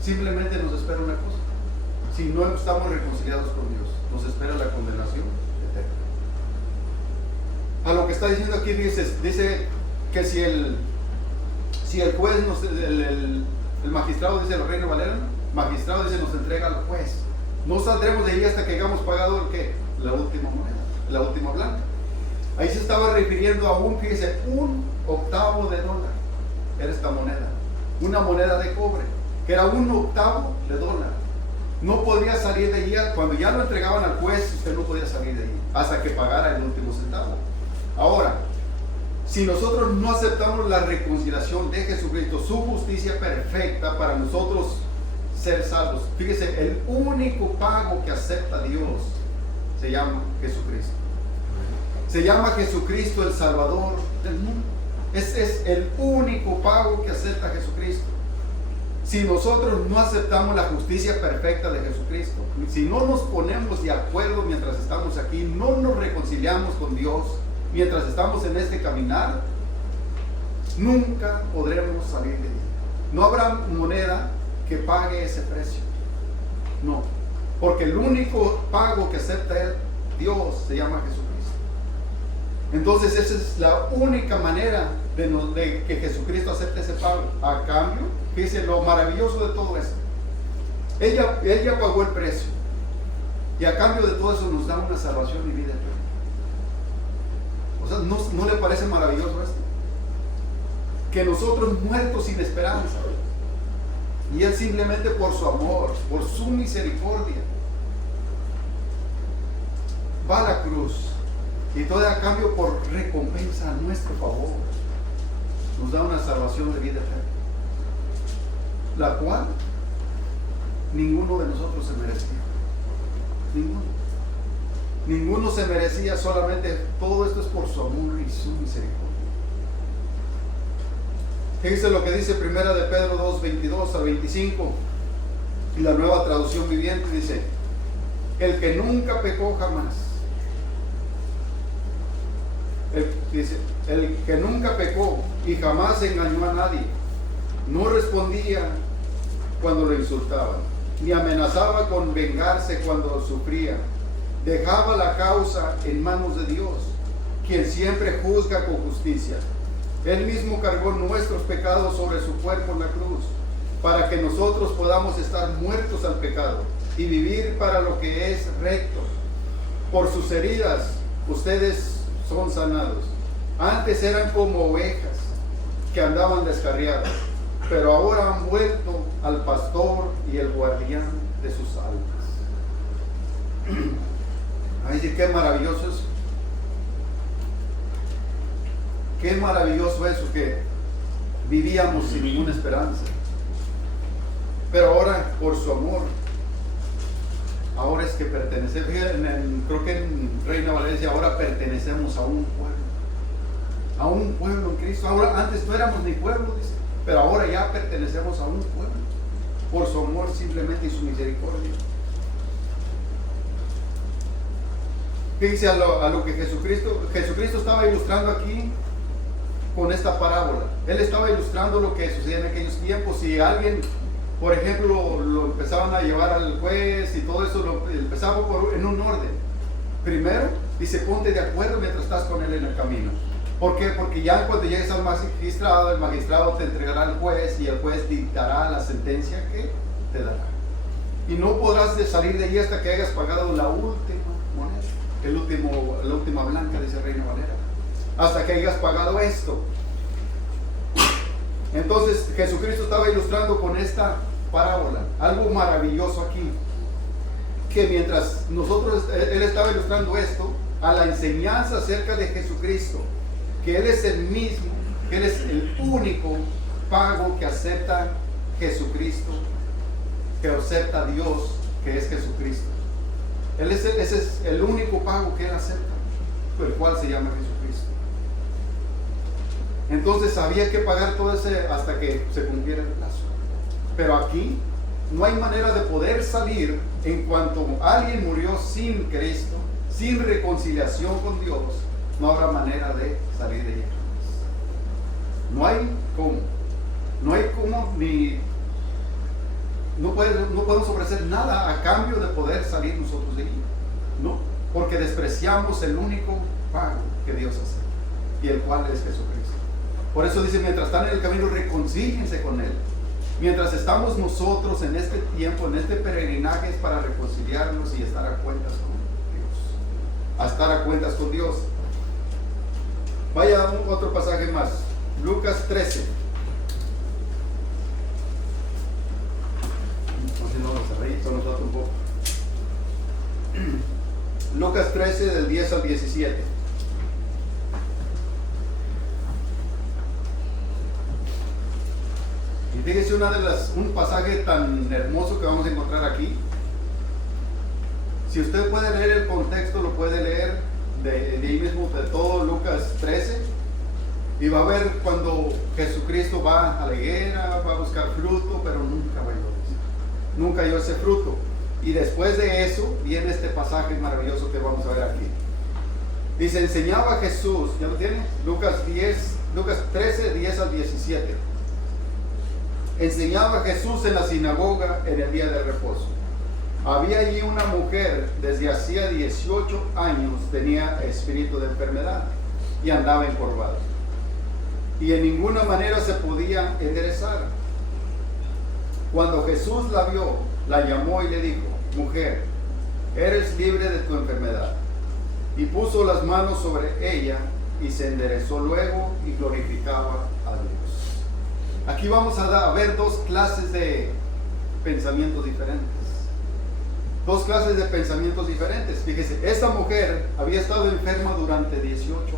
simplemente nos espera una cosa. Si no estamos reconciliados con Dios, nos espera la condenación eterna. A lo que está diciendo aquí dice que si el juez, el magistrado, dice el Reino Valera, magistrado dice nos entrega al juez. No saldremos de ahí hasta que hayamos pagado el ¿qué? La última moneda, la última blanca. Ahí se estaba refiriendo a fíjese, $1 de dólar. Era esta moneda, una moneda de cobre, que era $1 de dólar. No podría salir de ahí, cuando ya lo entregaban al juez, usted no podía salir de ahí, hasta que pagara el último centavo. Ahora, si nosotros no aceptamos la reconciliación de Jesucristo, su justicia perfecta para nosotros ser salvos, fíjese, el único pago que acepta Dios se llama Jesucristo. Se llama Jesucristo el Salvador del mundo. Ese es el único pago que acepta Jesucristo. Si nosotros no aceptamos la justicia perfecta de Jesucristo, si no nos ponemos de acuerdo mientras estamos aquí, no nos reconciliamos con Dios mientras estamos en este caminar, nunca podremos salir de ahí. No habrá moneda que pague ese precio. No, porque el único pago que acepta Dios se llama Jesucristo. Entonces esa es la única manera de que Jesucristo acepte ese pago. A cambio, fíjense lo maravilloso de todo esto. Él ya pagó el precio. Y a cambio de todo eso nos da una salvación y vida eterna. O sea, ¿no le parece maravilloso esto? Que nosotros muertos sin esperanza, y Él simplemente por su amor, por su misericordia, va a la cruz Y todo a cambio por recompensa a nuestro favor. Nos da una salvación de vida eterna, la cual ninguno de nosotros se merecía. Ninguno se merecía, solamente todo esto es por su amor y su misericordia. Fíjense lo que dice Primera de Pedro 2, 22 al 25, y la Nueva Traducción Viviente dice: el que nunca pecó jamás, el que nunca pecó y jamás engañó a nadie, no respondía cuando lo insultaban, ni amenazaba con vengarse cuando sufría, dejaba la causa en manos de Dios, quien siempre juzga con justicia. Él mismo cargó nuestros pecados sobre su cuerpo en la cruz, para que nosotros podamos estar muertos al pecado y vivir para lo que es recto. Por sus heridas ustedes son sanados. Antes eran como ovejas que andaban descarriadas, pero ahora han vuelto al pastor y el guardián de sus almas. Ay, sí, qué maravilloso es. Qué maravilloso eso, que vivíamos sin ninguna esperanza, pero ahora por su amor, ahora es que pertenecemos. Creo que en Reina Valencia ahora pertenecemos a un pueblo en Cristo. Ahora, antes no éramos ni pueblo, dice, pero ahora ya pertenecemos a un pueblo por su amor simplemente y su misericordia. Fíjense a lo que Jesucristo estaba ilustrando aquí con esta parábola. Él estaba ilustrando lo que sucedía en aquellos tiempos. Si alguien, por ejemplo, lo empezaban a llevar al juez y todo eso, lo empezaba en un orden. Primero, dice, ponte de acuerdo mientras estás con él en el camino. ¿Por qué? Porque ya cuando llegues al magistrado, el magistrado te entregará al juez y el juez dictará la sentencia que te dará. Y no podrás salir de allí hasta que hayas pagado la última moneda, la última blanca, dice Reina Valera. Hasta que hayas pagado esto. Entonces Jesucristo estaba ilustrando con esta parábola algo maravilloso aquí, que mientras Él estaba ilustrando esto a la enseñanza acerca de Jesucristo, que Él es el mismo, que Él es el único pago que acepta Jesucristo, que acepta Dios, que es Jesucristo. Ese es el único pago que Él acepta, el cual se llama Jesucristo. Entonces había que pagar todo ese hasta que se cumpliera el plazo. Pero aquí no hay manera de poder salir en cuanto alguien murió sin Cristo, sin reconciliación con Dios. No habrá manera de salir de ella. No hay cómo. No hay cómo ni... No podemos ofrecer nada a cambio de poder salir nosotros de ella. No, porque despreciamos el único pago que Dios hace, y el cual es Jesucristo. Por eso dice, mientras están en el camino, reconcíliense con Él. Mientras estamos nosotros en este tiempo, en este peregrinaje, es para reconciliarnos y estar a cuentas con Dios. A estar a cuentas con Dios. Vaya otro pasaje más. Lucas 13. Un poco. Lucas 13 del 10 al 17. Y fíjense un pasaje tan hermoso que vamos a encontrar aquí. Si usted puede leer el contexto, lo puede leer de ahí mismo, de todo Lucas 13, y va a ver cuando Jesucristo va a la higuera, va a buscar fruto, pero nunca halló ese fruto. Y después de eso viene este pasaje maravilloso que vamos a ver aquí. Dice, enseñaba Jesús, ¿ya lo tiene? Lucas 13, 10 al 17. Enseñaba Jesús en la sinagoga en el día de reposo. Había allí una mujer, desde hacía 18 años tenía espíritu de enfermedad y andaba encorvada, y en ninguna manera se podía enderezar. Cuando Jesús la vio, la llamó y le dijo, mujer, eres libre de tu enfermedad. Y puso las manos sobre ella y se enderezó luego y glorificaba a Dios. Aquí vamos a ver dos clases de pensamientos diferentes. Dos clases de pensamientos diferentes. Fíjese, esta mujer había estado enferma durante 18 años.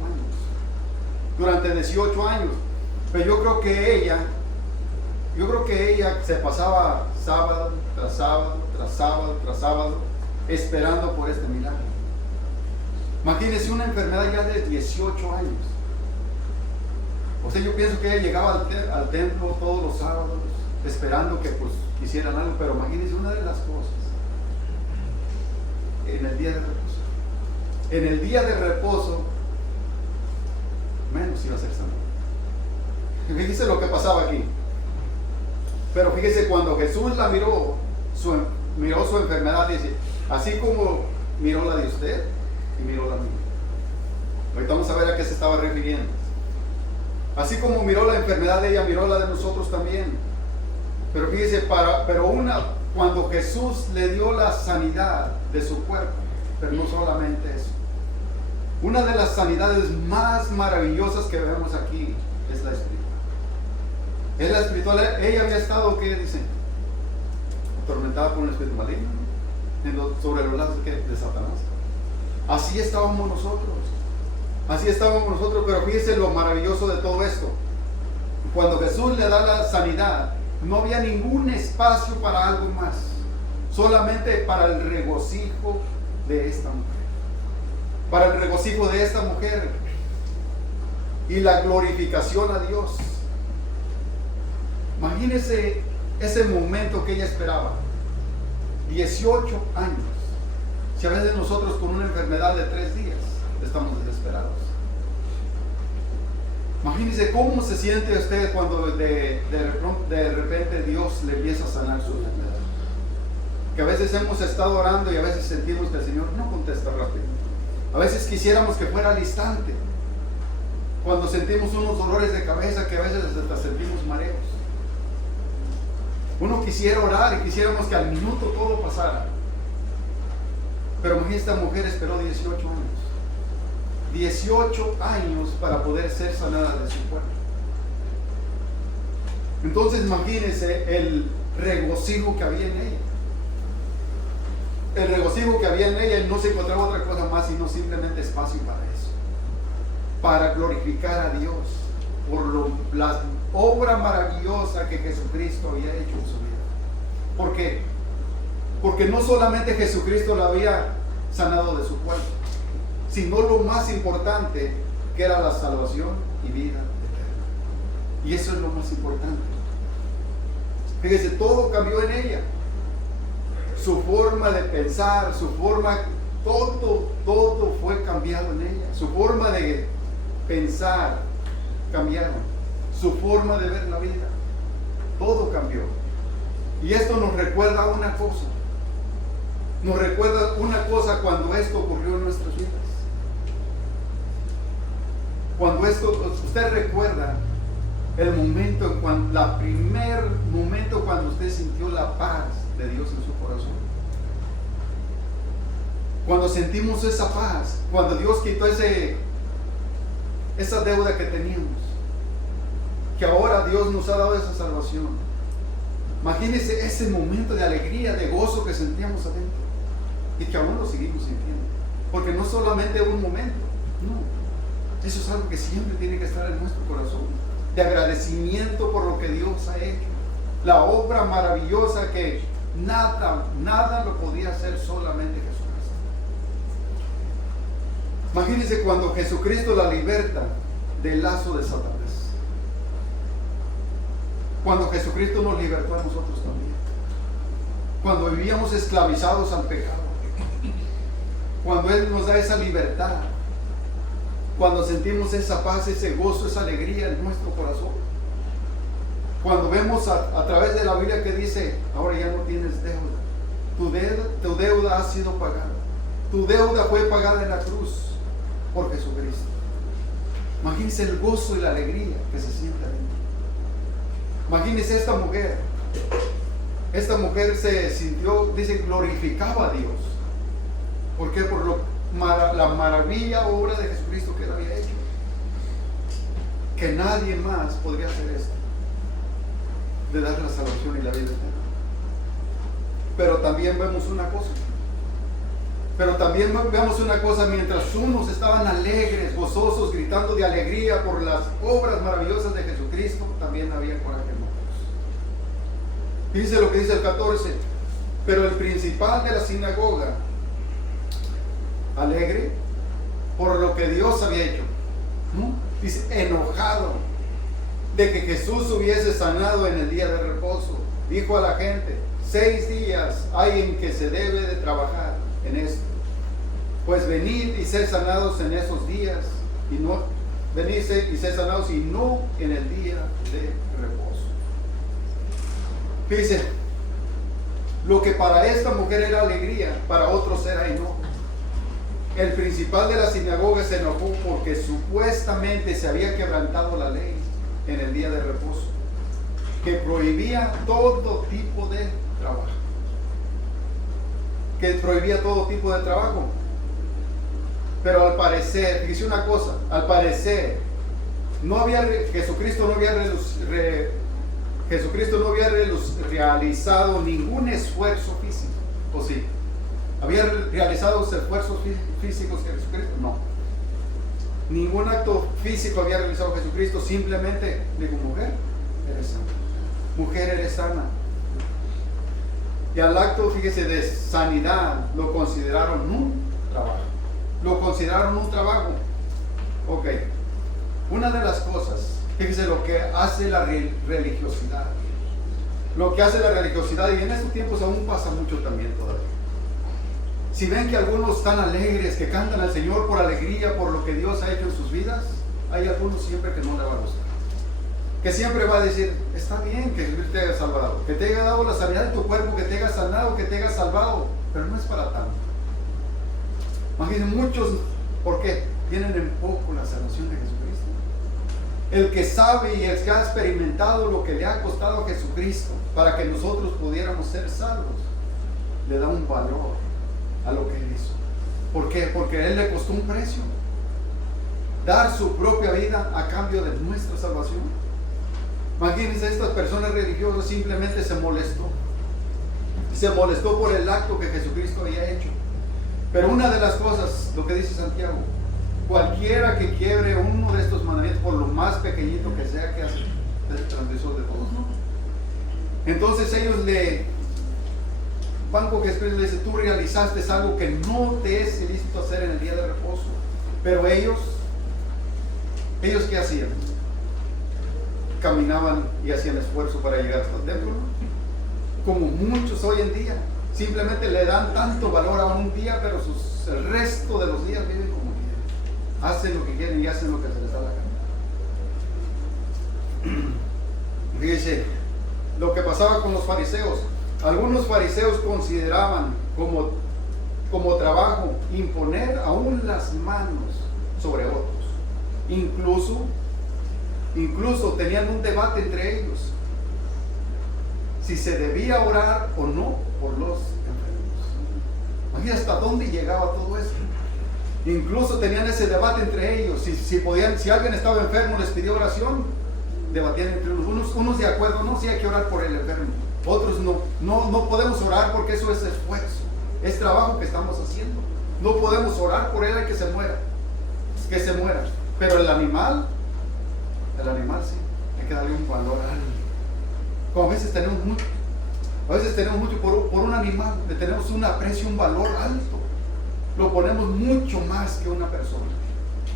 Durante 18 años. Pero yo creo que ella se pasaba sábado tras sábado, tras sábado, tras sábado, esperando por este milagro. Imagínense una enfermedad ya de 18 años. O sea, yo pienso que ella llegaba al templo todos los sábados, esperando que pues hicieran algo, pero imagínense una de las cosas. En el día de reposo. En el día de reposo, menos iba a ser sanado. Fíjese lo que pasaba aquí. Pero fíjese, cuando Jesús la miró su enfermedad, dice, así como miró la de usted y miró la mía. Ahorita vamos a ver a qué se estaba refiriendo. Así como miró la enfermedad de ella, miró la de nosotros también. Pero fíjese, cuando Jesús le dio la sanidad de su cuerpo, pero no solamente eso. Una de las sanidades más maravillosas que vemos aquí es la espiritual. Es la espiritual. Ella había estado, ¿qué dicen? Atormentada por un espíritu maligno, sobre los lazos de Satanás. Así estábamos nosotros. Así estábamos nosotros, pero fíjense lo maravilloso de todo esto. Cuando Jesús le da la sanidad, no había ningún espacio para algo más, solamente para el regocijo de esta mujer. Para el regocijo de esta mujer y la glorificación a Dios. Imagínense ese momento que ella esperaba. 18 años. Si a veces nosotros con una enfermedad de 3 días estamos desesperados. Imagínense cómo se siente usted cuando de repente Dios le empieza a sanar su enfermedad. Que a veces hemos estado orando y a veces sentimos que el Señor no contesta rápido. A veces quisiéramos que fuera al instante. Cuando sentimos unos dolores de cabeza que a veces hasta sentimos mareos. Uno quisiera orar y quisiéramos que al minuto todo pasara. Pero imagínate, esta mujer esperó 18 años. 18 años para poder ser sanada de su cuerpo. Entonces imagínense el regocijo que había en ella. El regocijo que había en ella, y no se encontraba otra cosa más sino simplemente espacio para eso. Para glorificar a Dios por la obra maravillosa que Jesucristo había hecho en su vida. ¿Por qué? Porque no solamente Jesucristo la había sanado de su cuerpo, sino lo más importante, que era la salvación y vida eterna. Y eso es lo más importante. Fíjese, todo cambió en ella. Su forma de pensar, su forma, todo fue cambiado en ella. Su forma de pensar cambiaron. Su forma de ver la vida, todo cambió. Y esto nos recuerda una cosa. Nos recuerda una cosa cuando esto ocurrió en nuestras vidas. Cuando esto, usted recuerda el momento, primer momento cuando usted sintió la paz de Dios en su corazón. Cuando sentimos esa paz, cuando Dios quitó esa deuda que teníamos, que ahora Dios nos ha dado esa salvación. Imagínense ese momento de alegría, de gozo que sentíamos adentro y que aún lo seguimos sintiendo, porque no solamente un momento, no, eso es algo que siempre tiene que estar en nuestro corazón, de agradecimiento por lo que Dios ha hecho, la obra maravillosa que nada lo podía hacer, solamente Jesucristo. Imagínense cuando Jesucristo la liberta del lazo de Satanás. Cuando Jesucristo nos libertó a nosotros también. Cuando vivíamos esclavizados al pecado. Cuando Él nos da esa libertad. Cuando sentimos esa paz, ese gozo, esa alegría en nuestro corazón. Cuando vemos a través de la Biblia que dice, ahora ya no tienes deuda. Tu deuda ha sido pagada. Tu deuda fue pagada en la cruz por Jesucristo. Imagínense el gozo y la alegría que se siente adentro. Imagínense esta mujer. Esta mujer se sintió, dice, glorificaba a Dios. ¿Por qué? Por la maravilla obra de Jesucristo que Él había hecho. Que nadie más podría hacer esto, de dar la salvación y la vida eterna. Pero también vemos una cosa. Pero también veamos una cosa, mientras unos estaban alegres, gozosos, gritando de alegría por las obras maravillosas de Jesucristo, también había coraje en otros. Dice lo que dice el 14, pero el principal de la sinagoga, alegre por lo que Dios había hecho, ¿no? Dice, enojado de que Jesús hubiese sanado en el día de reposo, dijo a la gente, 6 días hay en que se debe de trabajar en esto. Pues venid y sed sanados en esos días, y no venid y sed sanados y no en el día de reposo. Dice, lo que para esta mujer era alegría, para otros era enojo. El principal de la sinagoga se enojó porque supuestamente se había quebrantado la ley en el día de reposo, que prohibía todo tipo de trabajo. Que prohibía todo tipo de trabajo. Pero al parecer, fíjese una cosa, al parecer, Jesucristo no había realizado ningún esfuerzo físico, ¿o sí? ¿Había realizado esfuerzos físicos que Jesucristo? No. Ningún acto físico había realizado Jesucristo, simplemente dijo, mujer, eres sana. Mujer, eres sana. Y al acto, fíjese, de sanidad, lo consideraron un trabajo. Lo consideraron un trabajo. Ok. Una de las cosas, fíjese lo que hace la religiosidad. Lo que hace la religiosidad, y en estos tiempos aún pasa mucho también todavía. Si ven que algunos están alegres, que cantan al Señor por alegría, por lo que Dios ha hecho en sus vidas, hay algunos siempre que no le va a gustar. Que siempre va a decir, está bien que Dios te haya salvado, que te haya dado la sanidad de tu cuerpo, que te haya sanado, que te haya salvado, pero no es para tanto. Imaginen muchos, ¿por qué? Tienen en poco la salvación de Jesucristo. El que sabe y el que ha experimentado lo que le ha costado a Jesucristo para que nosotros pudiéramos ser salvos, le da un valor a lo que Él hizo. ¿Por qué? Porque a Él le costó un precio. Dar su propia vida a cambio de nuestra salvación. Imagínense, estas personas religiosas simplemente se molestó. Se molestó por el acto que Jesucristo había hecho. Pero una de las cosas, lo que dice Santiago, cualquiera que quiebre uno de estos mandamientos, por lo más pequeñito que sea, que hace el transgresor de todos, ¿no? Entonces ellos van con Jesucristo y le dicen, tú realizaste algo que no te es ilícito hacer en el día de reposo. Pero ellos ¿qué hacían? Caminaban y hacían esfuerzo para llegar hasta el templo, ¿no? Como muchos hoy en día, simplemente le dan tanto valor a un día, pero el resto de los días viven como quieren. Hacen lo que quieren y hacen lo que se les da la gana. Fíjense lo que pasaba con los fariseos. Algunos fariseos consideraban como trabajo imponer aún las manos sobre otros. Incluso tenían un debate entre ellos si se debía orar o no por los enfermos. Imagínate hasta dónde llegaba todo eso. Incluso tenían ese debate entre ellos. Si alguien estaba enfermo, les pidió oración, debatían entre unos de acuerdo, no, sí hay que orar por el enfermo. Otros no podemos orar porque eso es esfuerzo, es trabajo que estamos haciendo. No podemos orar por él, hay que se muera. Pero el animal sí, hay que darle un valor alto. Como a veces tenemos mucho por un animal, le tenemos un aprecio, un valor alto. Lo ponemos mucho más que una persona.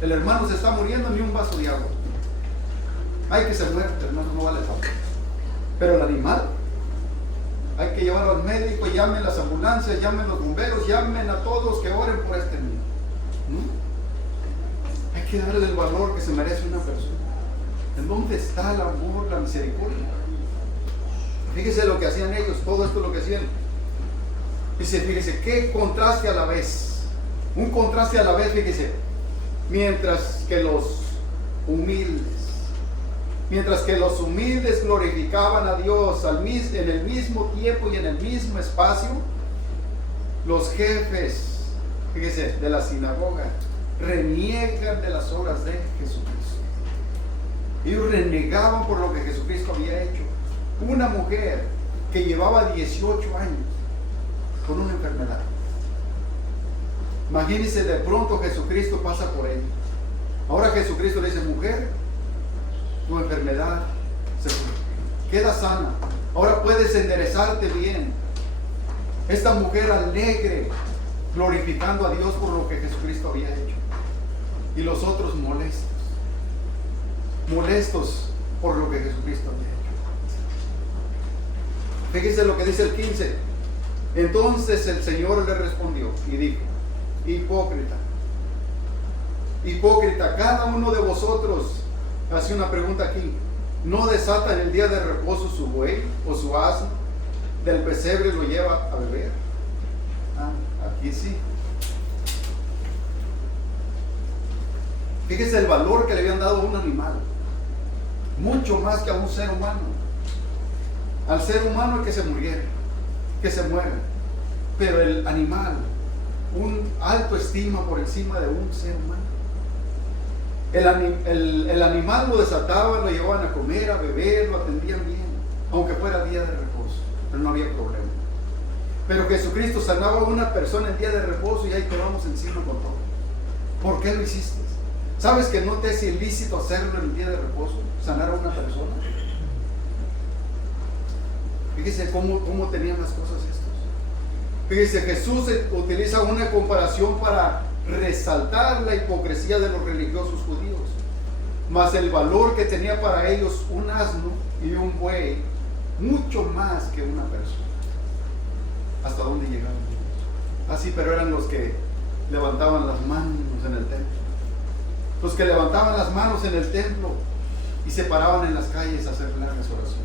El hermano se está muriendo, ni un vaso de agua. Hay que se muera, el hermano no vale tanto. Pero el animal, hay que llevarlo al médico, llamen las ambulancias, llamen los bomberos, llamen a todos que oren por este niño. Hay que darle el valor que se merece una persona. ¿En dónde está el amor, la misericordia? Fíjese lo que hacían ellos, todo esto es lo que hacían. Fíjese, qué contraste a la vez. Un contraste a la vez, fíjese. Mientras que los humildes glorificaban a Dios en el mismo tiempo y en el mismo espacio, los jefes, fíjese, de la sinagoga reniegan de las obras de Jesucristo. Ellos renegaban por lo que Jesucristo había hecho. Una mujer que llevaba 18 años con una enfermedad. Imagínense, de pronto Jesucristo pasa por ella. Ahora Jesucristo le dice: mujer, tu enfermedad se queda sana. Ahora puedes enderezarte bien. Esta mujer alegre, glorificando a Dios por lo que Jesucristo había hecho. Y los otros molestos por lo que Jesucristo había hecho. Fíjese lo que dice el 15. Entonces el Señor le respondió y dijo: hipócrita, cada uno de vosotros, hace una pregunta aquí, ¿no desata en el día de reposo su buey o su asno del pesebre y lo lleva a beber? Aquí sí. Fíjese el valor que le habían dado a un animal, mucho más que a un ser humano. Al ser humano es que se muriera, que se muera, pero el animal, un alto estima por encima de un ser humano. El animal lo desataban, lo llevaban a comer, a beber, lo atendían bien, aunque fuera día de reposo, pero no había problema. Pero Jesucristo sanaba a una persona en día de reposo y ahí quedamos encima con todo. ¿Por qué lo hiciste? ¿Sabes que no te es ilícito hacerlo en el día de reposo? Sanar a una persona. Fíjese cómo tenían las cosas estos. Fíjese, Jesús utiliza una comparación para resaltar la hipocresía de los religiosos judíos, más el valor que tenía para ellos un asno y un buey, mucho más que una persona. ¿Hasta dónde llegaron? Así, pero eran los que levantaban las manos en el templo. Los que levantaban las manos en el templo y se paraban en las calles a hacer largas oraciones.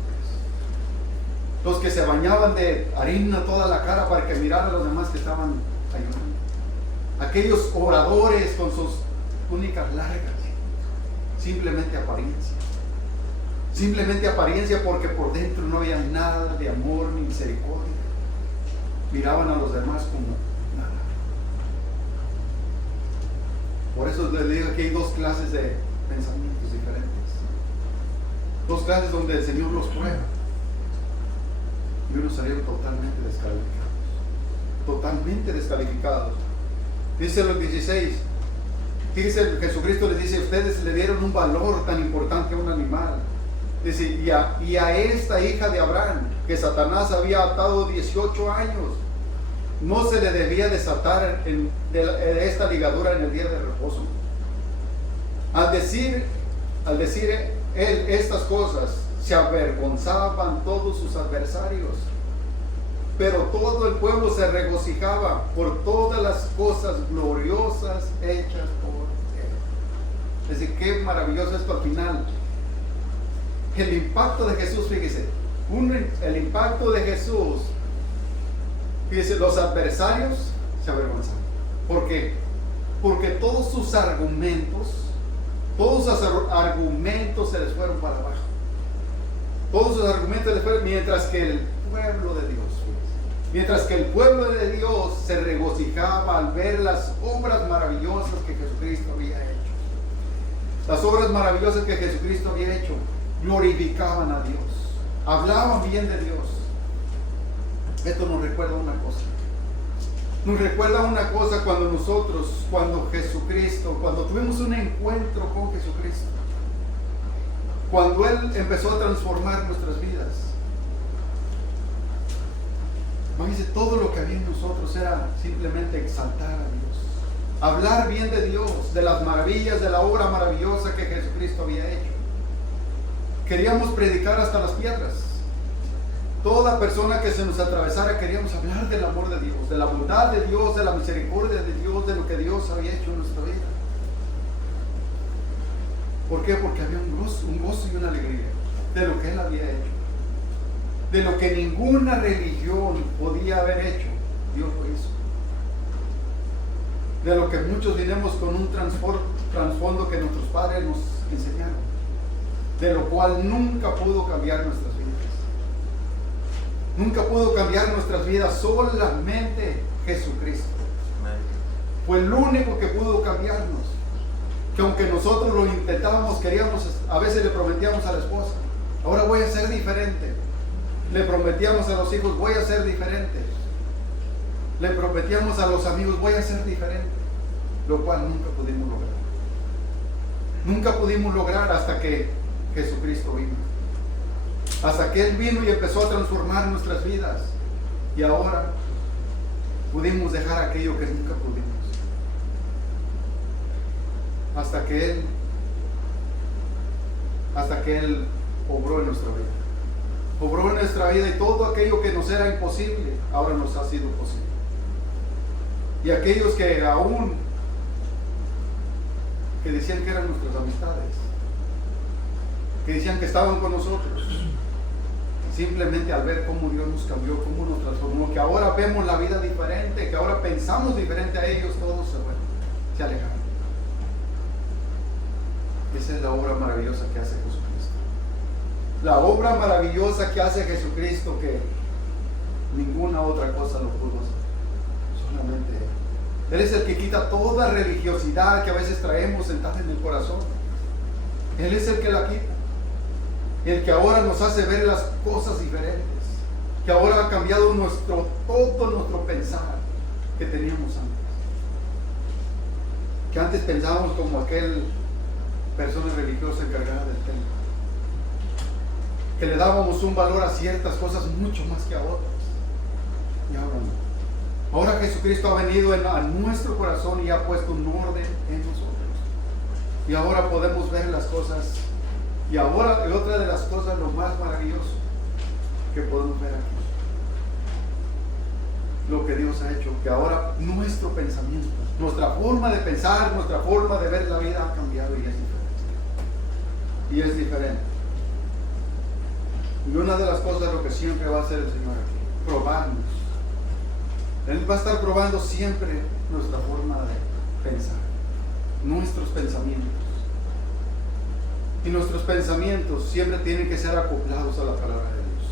Los que se bañaban de harina toda la cara para que miraran a los demás que estaban ayunando. Aquellos oradores con sus túnicas largas. Simplemente apariencia. Simplemente apariencia, porque por dentro no había nada de amor ni misericordia. Miraban a los demás como nada. Por eso les digo que hay dos clases de pensamientos diferentes. Dos clases donde el Señor los prueba. Y unos salieron totalmente descalificados. Totalmente descalificados. Dice los 16. Fíjese, Jesucristo les dice: ustedes le dieron un valor tan importante a un animal. Dice: y a esta hija de Abraham, que Satanás había atado 18 años, no se le debía desatar de esta ligadura en el día de reposo. Al decir él estas cosas, se avergonzaban todos sus adversarios, pero todo el pueblo se regocijaba por todas las cosas gloriosas hechas por él. Es decir, qué maravilloso esto al final. El impacto de Jesús, fíjese, el impacto de Jesús, fíjese, los adversarios se avergonzaban. ¿Por qué? Porque todos sus argumentos se les fueron para abajo. Todos sus argumentos les fueron, mientras que el pueblo de Dios se regocijaba al ver las obras maravillosas que Jesucristo había hecho. Las obras maravillosas que Jesucristo había hecho glorificaban a Dios, hablaban bien de Dios. Esto nos recuerda una cosa. Nos recuerda una cosa cuando tuvimos un encuentro con Jesucristo. Cuando Él empezó a transformar nuestras vidas. Imagínense, todo lo que había en nosotros era simplemente exaltar a Dios. Hablar bien de Dios, de las maravillas, de la obra maravillosa que Jesucristo había hecho. Queríamos predicar hasta las piedras. Toda persona que se nos atravesara queríamos hablar del amor de Dios, de la bondad de Dios, de la misericordia de Dios, de lo que Dios había hecho en nuestra vida. ¿Por qué? Porque había un gozo y una alegría de lo que Él había hecho. De lo que ninguna religión podía haber hecho, Dios lo hizo. De lo que muchos vinimos con un trasfondo que nuestros padres nos enseñaron, de lo cual nunca pudo cambiar nuestras vidas. Nunca pudo cambiar nuestras vidas, solamente Jesucristo. Fue el único que pudo cambiarnos. Que aunque nosotros lo intentábamos, queríamos, a veces le prometíamos a la esposa: ahora voy a ser diferente. Le prometíamos a los hijos: voy a ser diferente. Le prometíamos a los amigos: voy a ser diferente. lo cual nunca pudimos lograr. Nunca pudimos lograr hasta que Jesucristo vino. Hasta que Él vino y empezó a transformar nuestras vidas. Y ahora pudimos dejar aquello que nunca pudimos. Hasta que Él obró en nuestra vida. Obró en nuestra vida y todo aquello que nos era imposible, ahora nos ha sido posible. Y aquellos que aún, que decían que eran nuestras amistades, que decían que estaban con nosotros, simplemente al ver cómo Dios nos cambió, cómo nos transformó, que ahora vemos la vida diferente, que ahora pensamos diferente a ellos, todos se alejaron. Esa es la obra maravillosa que hace Jesucristo. La obra maravillosa que hace Jesucristo, que ninguna otra cosa lo pudo hacer. Solamente Él. Él es el que quita toda religiosidad que a veces traemos sentada en el corazón. Él es el que la quita. El que ahora nos hace ver las cosas diferentes. Que ahora ha cambiado todo nuestro pensar que teníamos antes. Que antes pensábamos como aquel persona religiosa encargada del templo, que le dábamos un valor a ciertas cosas mucho más que a otras. Y ahora no. Ahora Jesucristo ha venido a nuestro corazón y ha puesto un orden en nosotros. Y ahora podemos ver las cosas. Y ahora otra de las cosas, lo más maravilloso que podemos ver aquí, lo que Dios ha hecho, que ahora nuestro pensamiento, nuestra forma de pensar, nuestra forma de ver la vida ha cambiado y es diferente. Y es diferente. Y una de las cosas, lo que siempre va a hacer el Señor aquí, probarnos. Él va a estar probando siempre nuestra forma de pensar, nuestros pensamientos. Y nuestros pensamientos siempre tienen que ser acoplados a la palabra de Dios.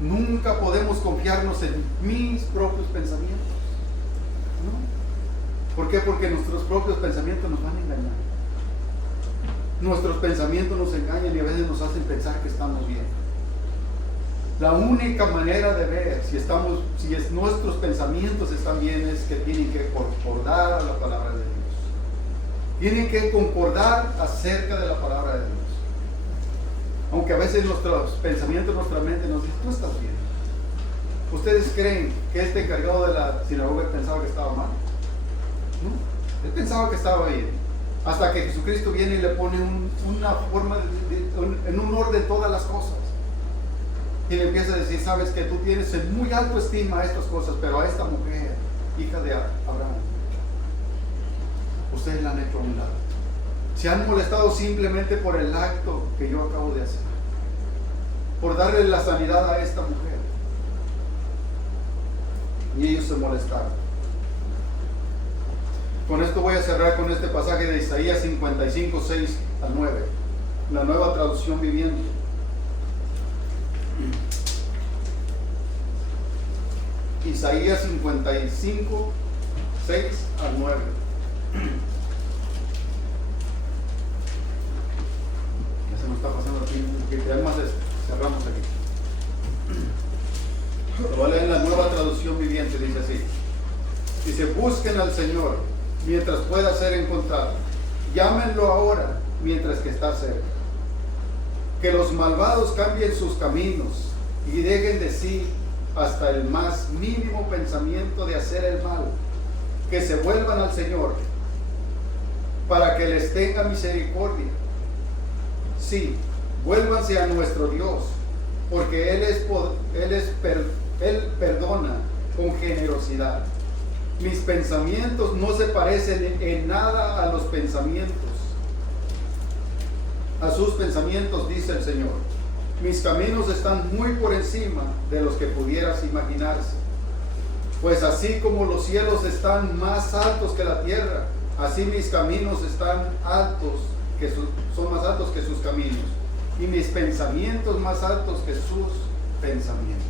Nunca podemos confiarnos en mis propios pensamientos, ¿no? ¿Por qué? Porque nuestros propios pensamientos nos van a engañar. Nuestros pensamientos nos engañan y a veces nos hacen pensar que estamos bien. La única manera de ver si nuestros pensamientos están bien es que tienen que concordar a la palabra de Dios. Tienen que concordar acerca de la palabra de Dios. Aunque a veces nuestros pensamientos, nuestra mente nos dice, tú estás bien. ¿Ustedes creen que este encargado de la sinagoga pensaba que estaba mal? No, él pensaba que estaba bien. Hasta que Jesucristo viene y le pone una forma, en un orden todas las cosas. Y le empieza a decir, sabes que tú tienes en muy alto estima a estas cosas, pero a esta mujer, hija de Abraham, ustedes la han hecho a un lado. Se han molestado simplemente por el acto que yo acabo de hacer, por darle la sanidad a esta mujer. Y ellos se molestaron. Con esto voy a cerrar con este pasaje de Isaías 55, 6 al 9, la Nueva Traducción Viviente. Isaías 55, 6 al 9. Ya se nos está pasando aquí, que además cerramos aquí. Lo voy a leer en la Nueva Traducción Viviente, dice así. Dice, busquen al Señor mientras pueda ser encontrado. Llámenlo ahora mientras que está cerca. Que los malvados cambien sus caminos y dejen de sí hasta el más mínimo pensamiento de hacer el mal. Que se vuelvan al Señor para que les tenga misericordia. Sí, vuélvanse a nuestro Dios, porque Él perdona con generosidad. Mis pensamientos no se parecen en nada a los pensamientos, a sus pensamientos, dice el Señor. Mis caminos están muy por encima de los que pudieras imaginarse. Pues así como los cielos están más altos que la tierra, así mis caminos están altos, son más altos que sus caminos, y mis pensamientos más altos que sus pensamientos.